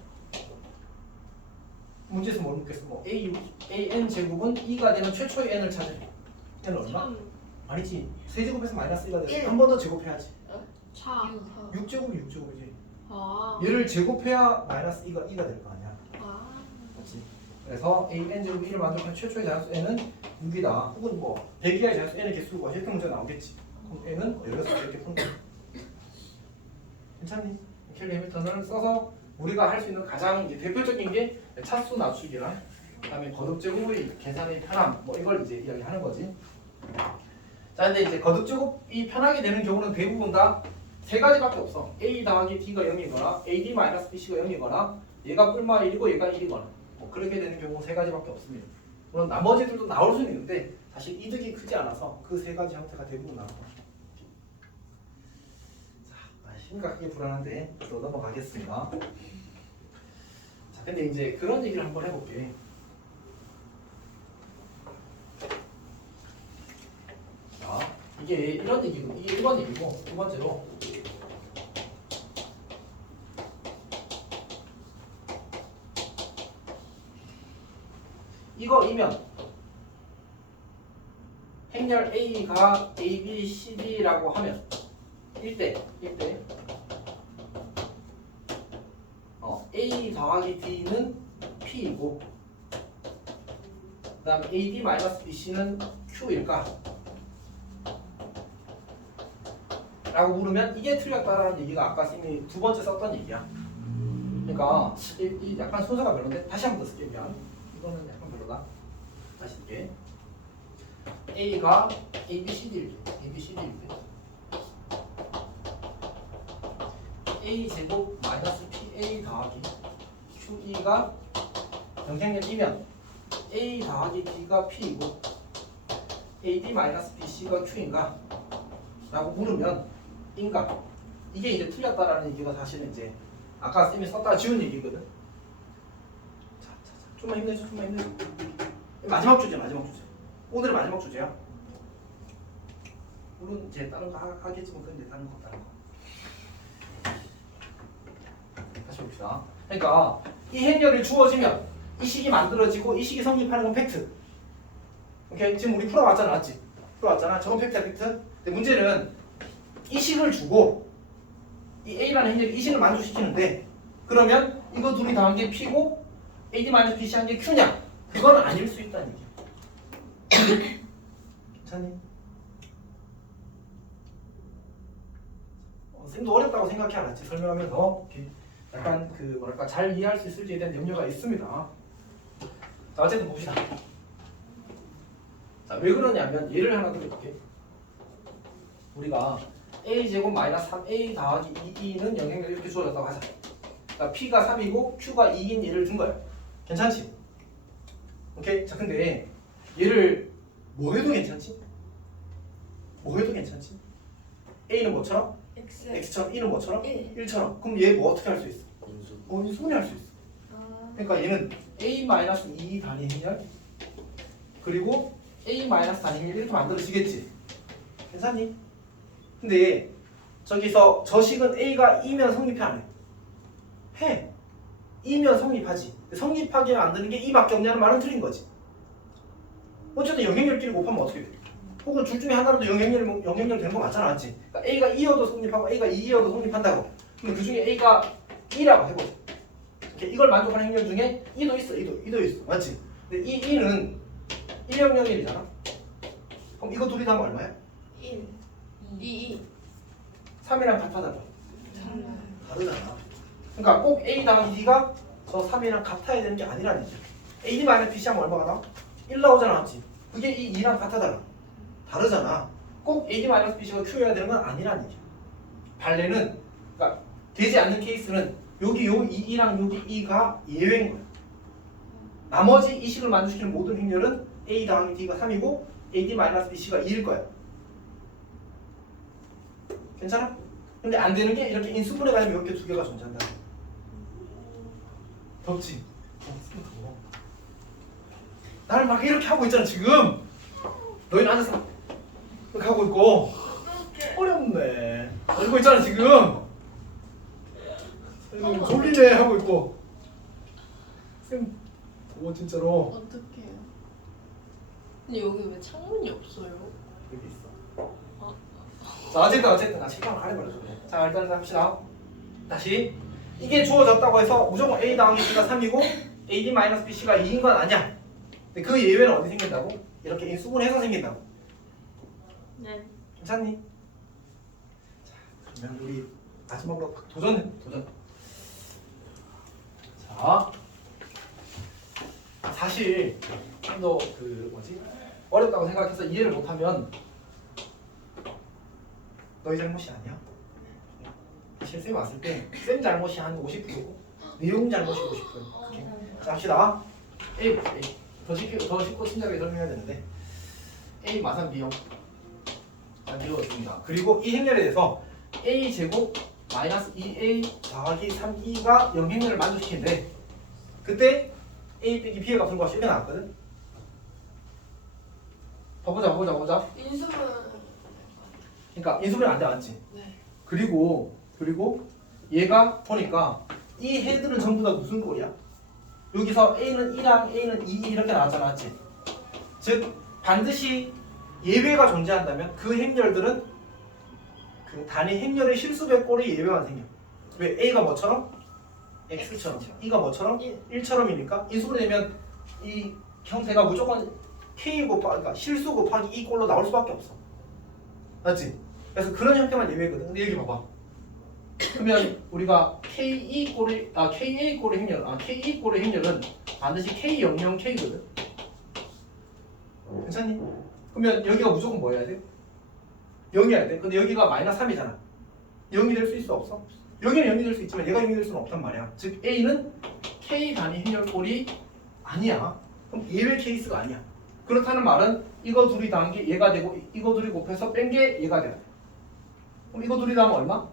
문제에서 뭘 묻겠어? 뭐 AN 제곱은 2가 되는 최초의 n을 찾으래. n은 얼마? 아니지. 세제곱에서 마이너스 1가 일. 됐어. 한 번 더 제곱해야지. 4. 6제곱이 6제곱이지. 아. 얘를 제곱해야 마이너스 2가 될 거 아니야. 아. 그렇지. 그래서 a n 제곱 1을 만족한 최초의 자연수 n은 6이다. 혹은 뭐 100 이하의 자연수 n의 개수가 이렇게 문제가 나오겠지. 그럼 n은 여기서 이렇게 푸는 거야. 괜찮니? 켈리 해밀턴을 써서 우리가 할 수 있는 가장 이제 대표적인 게 차수 낮추기랑 그다음에 거듭 제곱의 계산의 편함 뭐 이걸 이제 이야기하는 거지. 자, 근데 이제 거듭 제곱이 편하게 되는 경우는 대부분 다 세 가지밖에 없어. a 더하기 d가 0이거나 ad 마이너스 bc가 0이거나 얘가 뿔마 1이고 얘가 1이거나 뭐 그렇게 되는 경우 세 가지밖에 없습니다. 물론 나머지들도 나올 수는 있는데 사실 이득이 크지 않아서 그 세 가지 형태가 대부분 나올 거야. 자, 심각하게 불안한데 또 넘어가겠습니다. 자, 근데 이제 그런 얘기를 한번 해볼게. 자, 이게 이런 얘기고 이게 1번 얘기고 두 번째로 이거이면 행렬 A가 A, B, C, D라고 하면 1대 A 더하기 D는 P이고 그 다음 AD 마이너스 BC는 Q일까? 라고 물으면 이게 틀렸다라는 얘기가 아까 쌤이 두 번째 썼던 얘기야. 그러니까 이 약간 순서가 별론데 다시 한번 더 쓸게. 미안. 이거는 약간 별로다. 다시 쓸게. A가 A, B, C, D일 때 A, B, C, D일 때 A 제곱 마이너스 PA 더하기 QE가 영생률이면 A 더하기 D가 P이고 AD 마이너스 BC가 Q인가? 라고 물으면 인가? 이게 이제 틀렸다라는 얘기가 사실은 이제 아까 쌤이 썼다가 지운 얘기거든. 자, 좀만 힘내줘. 마지막 주제. 오늘의 마지막 주제야. 물론 이제 다른 거 하겠지만 근데 다른 거. 다시 봅시다. 그러니까 이 행렬이 주어지면 이 식이 만들어지고 이 식이 성립하는 건 팩트. 오케이? 지금 우리 풀어왔잖아, 맞지? 저건 팩트야, 팩트. 근데 문제는 이 식을 주고 이 A라는 행렬이 이 식을 만족시키는데 그러면 이거 둘이 더한 게 P고 AD-BC 한 게 Q냐? 그건 아닐 수 있다는 얘기야. 괜찮니? 쌤도 어렵다고 생각해 안 했지. 설명하면서 이렇게 약간 그 뭐랄까 잘 이해할 수 있을지에 대한 염려가 있습니다. 자, 어쨌든 봅시다. 자, 왜 그러냐면 예를 하나 들어볼게. 우리가 a제곱 마이너스 3a 더하기 2e는 영향력이 이렇게 주어졌다고 하자. 그러니까 p가 3이고 q가 2인 얘를 준 거야. 괜찮지? 오케이? 자, 근데 얘를 뭐 해도 괜찮지? a는 뭐처럼? X. x처럼 e는 뭐처럼? 1. 1처럼. 그럼 얘 뭐 어떻게 할 수 있어? 인수. 인수분해 할 수 있어. 그러니까 얘는 a-2 단위 행렬 그리고 a-단위 행렬 이렇게 만들어지겠지. 괜찮니? 근데 저기서 저식은 a가 2면 성립해 안 해? 해. 2면 성립하지. 성립하게 만드는 게 2밖에 없냐는 말은 틀린 거지. 어쨌든 영행렬끼리 곱하면 어떻게 돼? 혹은 둘 중에 하나라도 영행렬 되는 거 맞잖아, 맞지? 그러니까 a가 2여도 성립하고 a가 2여도 성립한다고. 그럼 그 중에 a가 2라고 해보자. 이걸 만족하는 행렬 중에 2도 있어, 2도 있어, 맞지? 근데 이 2는 1영영일이잖아. 그럼 이거 둘이 다면 얼마야? 1 2 3이랑 같아, 다르잖아. 그러니까 꼭 A 더하기 D가 저 3이랑 같아야 되는 게 아니라는 얘기야. AD 마이너스 BC 하면 얼마가 나와? 1 나오잖아, 맞지? 그게 이 2랑 같아, 다르잖아. 꼭 AD 마이너스 BC가 Q여야 되는 건 아니라는 얘기야. 발레는 그러니까 되지 않는 케이스는 여기 요 2랑 여기 2가 예외인 거야. 나머지 이 식을 만족시키는 모든 행렬은 A 더하기 D가 3이고 AD 마이너스 BC가 2일 거야. 괜찮아? 근데 안 되는 게 이렇게 인수분해 가지고 이렇게 두 개가 존재한다. 덥지? 더워. 나를 막 이렇게 하고 있잖아 지금. 너희는 앉아서 이렇게 하고 있고 어렵네. 이러고 있잖아 지금. 졸리네 하고 있고. 쌤 더워 진짜로. 어떡해요? 근데 여기 왜 창문이 없어요? 여기 있어. 자 어쨌든 나 책방을 가려버렸어. 자 일단 합시다. 다시 이게 주어졌다고 해서 무조건 A 더하기 B가 3이고 AD 마이너스 BC가 2인 건 아니야. 근데 그 예외는 어디 생긴다고? 이렇게 인수분해서 생긴다고. 네. 괜찮니? 자 그러면 우리 마지막으로 도전. 자 사실 좀 더 그 뭐지 어렵다고 생각해서 이해를 못하면 너희 잘못이 아니야. 사실 쌤 왔을 때 쌤 잘못이 한 50%고 내용 잘못이 50%. 자 합시다. A 더 쉽고 친절하게 설명해야 되는데 A 마산 B형 이루어집니다. 그리고 이 행렬에 대해서 A 제곱 마이너스 2A 더하기 3E가 영행렬을 만족시키는데 그때 A 빼기 B의 값을 구하시 이렇게 나왔거든. 보자. 인수분. 그러니까 인수분해 안 돼, 맞지? 네. 그리고 얘가 보니까 이 해들은 전부 다 무슨 꼴이야? 여기서 A는 1랑 A는 2 이렇게 나왔잖아, 맞지? 즉 반드시 예외가 존재한다면 그 행렬들은 그 단위 행렬의 실수배 꼴의 예외가 생겨. 왜? A가 뭐처럼? X처럼. E가 뭐처럼? 1처럼이니까 인수분해되면 이 형태가 무조건 K 그러니까 실수 곱하기 이 꼴로 나올 수밖에 없어. 맞지? 그래서 그런 형태만 예외거든. 근데 여기 봐봐. 그러면 우리가 KA 꼴의 행렬은 반드시 K00 K거든. 괜찮니? 그러면 여기가 무조건 뭐 해야 돼? 0이어야 돼. 근데 여기가 마이너스 3이잖아. 0이 될 수 있어 없어? 여기는 0이 될 수 있지만 얘가 0이 될 수는 없단 말이야. 즉 A는 K 단위 행렬 꼴이 아니야. 그럼 예외 케이스가 아니야. 그렇다는 말은 이거 둘이 더한 게 얘가 되고 이거 둘이 곱해서 뺀 게 얘가 돼. 그럼 이거 둘이 더하면 얼마?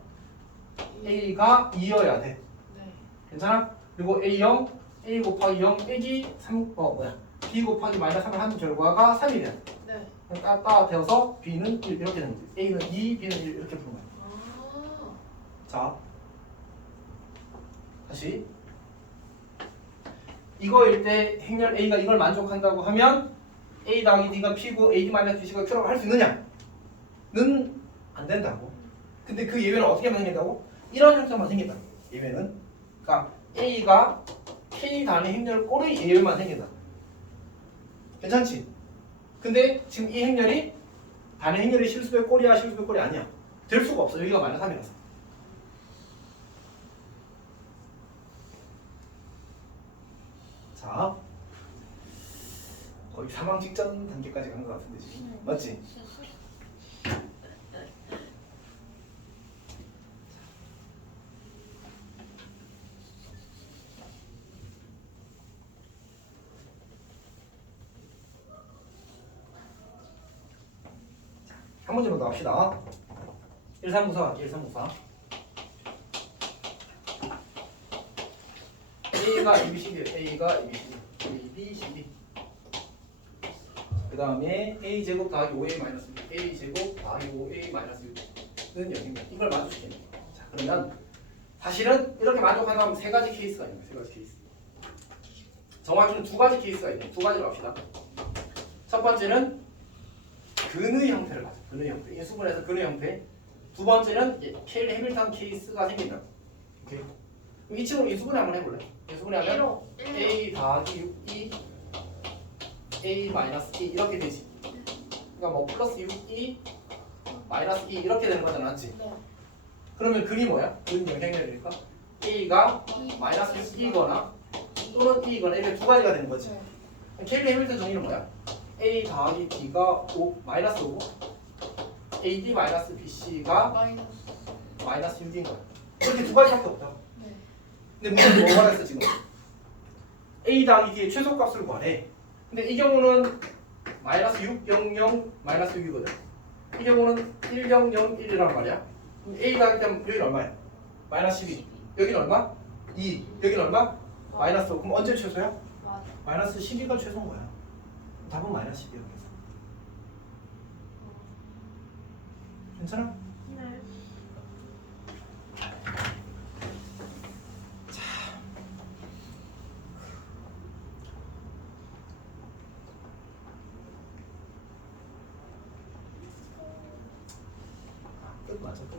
A가 2여야 돼. 네. 괜찮아? 그리고 A0, A 곱하기 0 빼기 3, B 곱하기 마이너스 3을 한 결과가 3이 돼. 네. 따 되어서 B는 1 이렇게 되는 거지. A는 2, B는 1 이렇게 푸는 거야. 아. 자, 다시 이거일 때 행렬 A가 이걸 만족한다고 하면 A 더하기 D가 P고 AD 마이너스 BC가 Q라고 할 수 있느냐? 는 안 된다고. 근데 그 예외는 어떻게 생긴다고? 이런 형태만 생긴다. 예외는 그러니까 A가 K 단위 행렬 꼴의 예외만 생긴다. 괜찮지? 근데 지금 이 행렬이 단위 행렬이 실수의 꼴이야 실수의 꼴이 아니야. 될 수가 없어. 여기가 마이너스 3이라서. 자, 거의 사망 직전 단계까지 간 것 같은데 지금 맞지? 한 문제만 더 합시다. 1394 A가 ABCD A가 ABCD 그 다음에 A 제곱 더하기 5A 마이너스 6 A 제곱 더하기 5A 마이너스 6는 0입니다. 이걸 만족시키는 거예요. 자 그러면 사실은 이렇게 만족한다면 세 가지 케이스가 있는 거예요. 세 가지 케이스. 정확히는 두 가지 케이스가 있네요. 두 가지로 합시다. 첫 번째는 근의 형태를 가져. 근의 형태. 인수분해서 근의 형태. 두 번째는 켈 해밀턴 케이스가 생긴다. 오케이. 이 친구 인수분해 한번 해볼래? 인수분해하면 A 더하기 6E A 마이너스 E 이렇게 되지. 그러니까 뭐 플러스 6E 마이너스 E 이렇게 되는 거잖아, 맞지? 네. 그러면 근이 뭐야? 근 영향력이니까 A가 마이너스 6E거나 또는 E거나 이렇게 두 가지가 되는 거지. 켈리 해밀턴 정의는 뭐야? A 더하기 B가 5 마이너스 5고 AD 마이너스 BC가 마이너스 6인 거야. 이렇게 두 가지밖에 없다. 네. 근데 문제는 뭐 말했어 지금? A 더하기 D의 최소값을 구하래. 근데 이 경우는 마이너스 6, 0, 0, 마이너스 6이거든. 이 경우는 1, 0, 0, 1이란 말이야. 그럼 A 더하기 때문에 여기는 얼마야? 마이너스 12. 여기는 얼마? 2. 여기는 얼마? 마이너스 5. 그럼 언제 최소야? 마이너스 12가 최소인 거야. 답은 마이너스 12 이렇게 해서. 괜찮아? 네.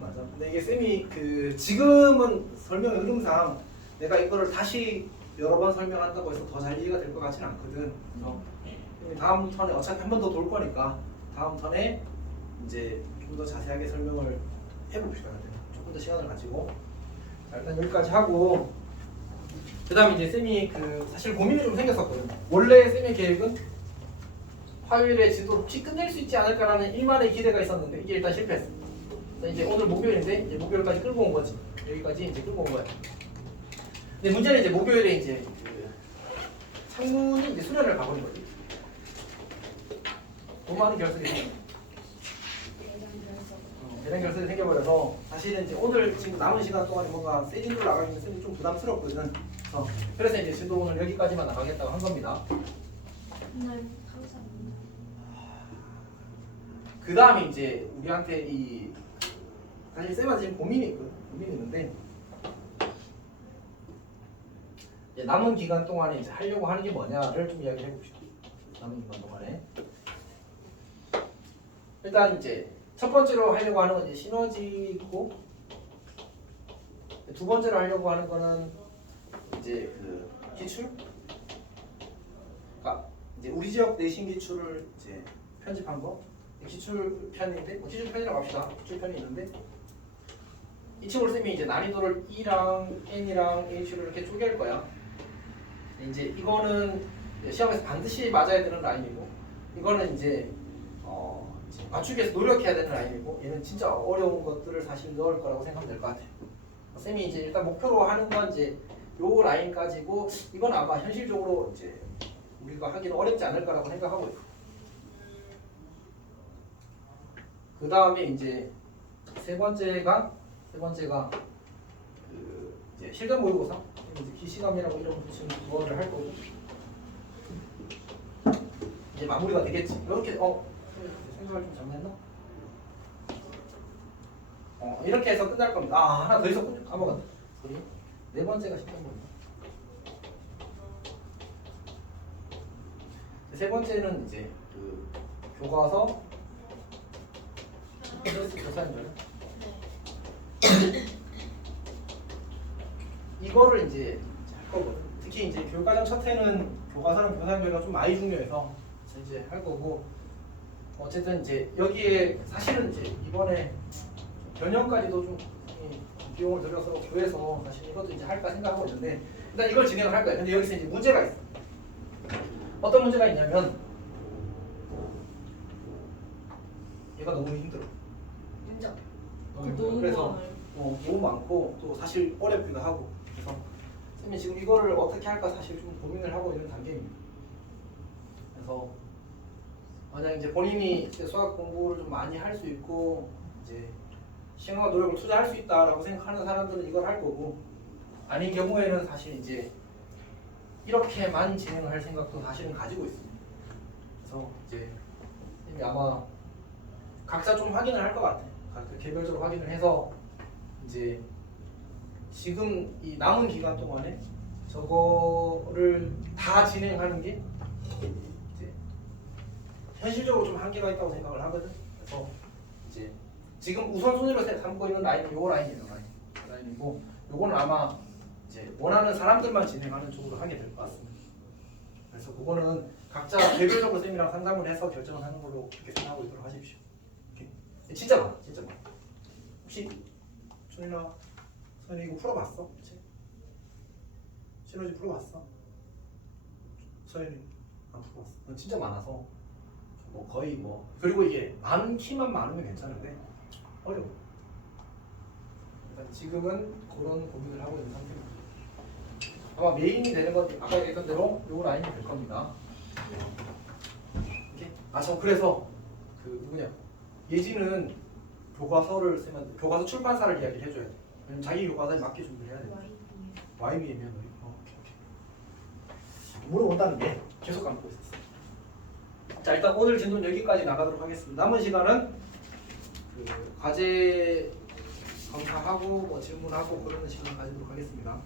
맞아. 근데 이게 쌤이 그 지금은 설명의 흐름상 내가 이거를 다시 여러 번 설명한다고 해서 더 잘 이해가 될 것 같지는 않거든. 그래서 다음 턴에 어차피 한 번 더 돌 거니까 다음 턴에 이제 좀 더 자세하게 설명을 해봅시다. 조금 더 시간을 가지고 자, 일단 여기까지 하고 그다음에 이제 쌤이 그 사실 고민이 좀 생겼었거든요. 원래 쌤의 계획은 화요일에 진도를 혹시 끝낼 수 있지 않을까라는 일만의 기대가 있었는데 이게 일단 실패했어. 이제 오늘 목요일인데 이제 목요일까지 끌고 온 거지. 여기까지 이제 끌고 온 거야. 근데 문제는 이제 목요일에 이제 그 창문이 이제 수련을 가버린 거지. 너무 많은 결석이 생겨. 대량 결석이 생겨버려서 사실은 이제 오늘 지금 남은 시간 동안에 뭔가 세진으로 나가기는 쌤이 좀 부담스럽거든. 그래서 이제 진도 오늘 여기까지만 나가겠다고 한 겁니다. 네, 감사합니다. 그 다음에 이제 우리한테 이 사실 쌤한테 지금 고민이 있거든. 고민이 있는데 이제 남은 기간 동안에 이제 하려고 하는 게 뭐냐를 좀 이야기를 해봅시다. 남은 기간 동안에 일단 이제 첫 번째로 하려고 하는 건 이제 시너지고 두 번째로 하려고 하는 거는 이제 그 기출. 그러니까 이제 우리 지역 내신 기출을 이제 편집한 거. 기출 편인데 기출 편이라고 합시다. 기출 편이 있는데 이 친구를 쌤이 이제 난이도를 E랑 N이랑 H로 이렇게 쪼갤 거야. 이제 이거는 시험에서 반드시 맞아야 되는 라인이고 이거는 이제 맞추기 위해서 노력해야 되는 라인이고 얘는 진짜 어려운 것들을 사실 넣을 거라고 생각하면 될 것 같아요. 쌤이 이제 일단 목표로 하는 건 이제 요 라인까지고 이건 아마 현실적으로 이제 우리가 하기는 어렵지 않을 거라고 생각하고 있고 그 다음에 이제 세 번째가 그 이제 실전 모의고사 이제 기시감이라고 이름 붙이는 그거를 할 거고 이제 마무리가 되겠지. 이렇게 생각을 좀 잘못했나? 이렇게 해서 끝날 겁니다. 아 하나 더 있었군요. 까먹었네. 네 번째가 실전 모의고사. 세 번째는 이제 그 교과서 교사님들 이거를 이제 할 거거든. 특히 이제 교육과정 첫 해는 교과서는 교사님들과 좀 많이 중요해서 이제 할 거고 어쨌든 이제 여기에 사실은 이제 이번에 변형까지도 좀 비용을 들여서 교회에서 사실 이것도 이제 할까 생각하고 있는데 일단 이걸 진행을 할 거예요. 근데 여기서 이제 문제가 있어. 어떤 문제가 있냐면 얘가 너무 힘들어. 인정. 너무 힘들어. 그래서 너무 많고 또 사실 어렵기도 하고 그래서 쌤이 지금 이거를 어떻게 할까 사실 좀 고민을 하고 있는 단계입니다. 그래서 만약 이제 본인이 이제 수학 공부를 좀 많이 할 수 있고 이제 시간과 노력을 투자할 수 있다라고 생각하는 사람들은 이걸 할 거고 아닌 경우에는 사실 이제 이렇게만 진행을 할 생각도 사실은 가지고 있습니다. 그래서 이제 쌤이 아마 각자 좀 확인을 할 것 같아. 각자 개별적으로 확인을 해서 이제 지금 이 남은 기간 동안에 저거를 다 진행하는 게 이제 현실적으로 좀 한계가 있다고 생각을 하거든. 그래서 이제 지금 우선순위로 삼고 있는 라인은 요 라인이에요. 라인이고 요거는 아마 이제 원하는 사람들만 진행하는 쪽으로 하게 될 것 같습니다. 그래서 그거는 각자 개별적으로 쌤이랑 상담을 해서 결정을 하는 걸로 그렇게 생각하고 있도록 하십시오. 오케이. 진짜 많아, 진짜 많아. 혹시 준이나 선이 이거 풀어봤어? 시너지 풀어봤어? 서현이 안 풀어봤어? 진짜 많아서 뭐 거의 뭐 그리고 이게 많기만 많으면 괜찮은데 어려워. 일단 지금은 그런 고민을 하고 있는 상태입니다. 아마 메인이 되는 건 아까 얘기했던 대로 요 라인이 될 겁니다. 이렇게 저 그래서 그 누구냐 예지는 교과서를 쓰면 교과서 출판사를 이야기를 해줘야 돼. 왜냐면 자기 교과서에 맞게 준비를 해야 돼. YBM이면 우리. 오케이. 물어본다는 게 계속 감고 있었어. 자 일단 오늘 진도는 여기까지 나가도록 하겠습니다. 남은 시간은 그 과제 검사하고 뭐 질문하고 그러는 시간을 가지도록 하겠습니다.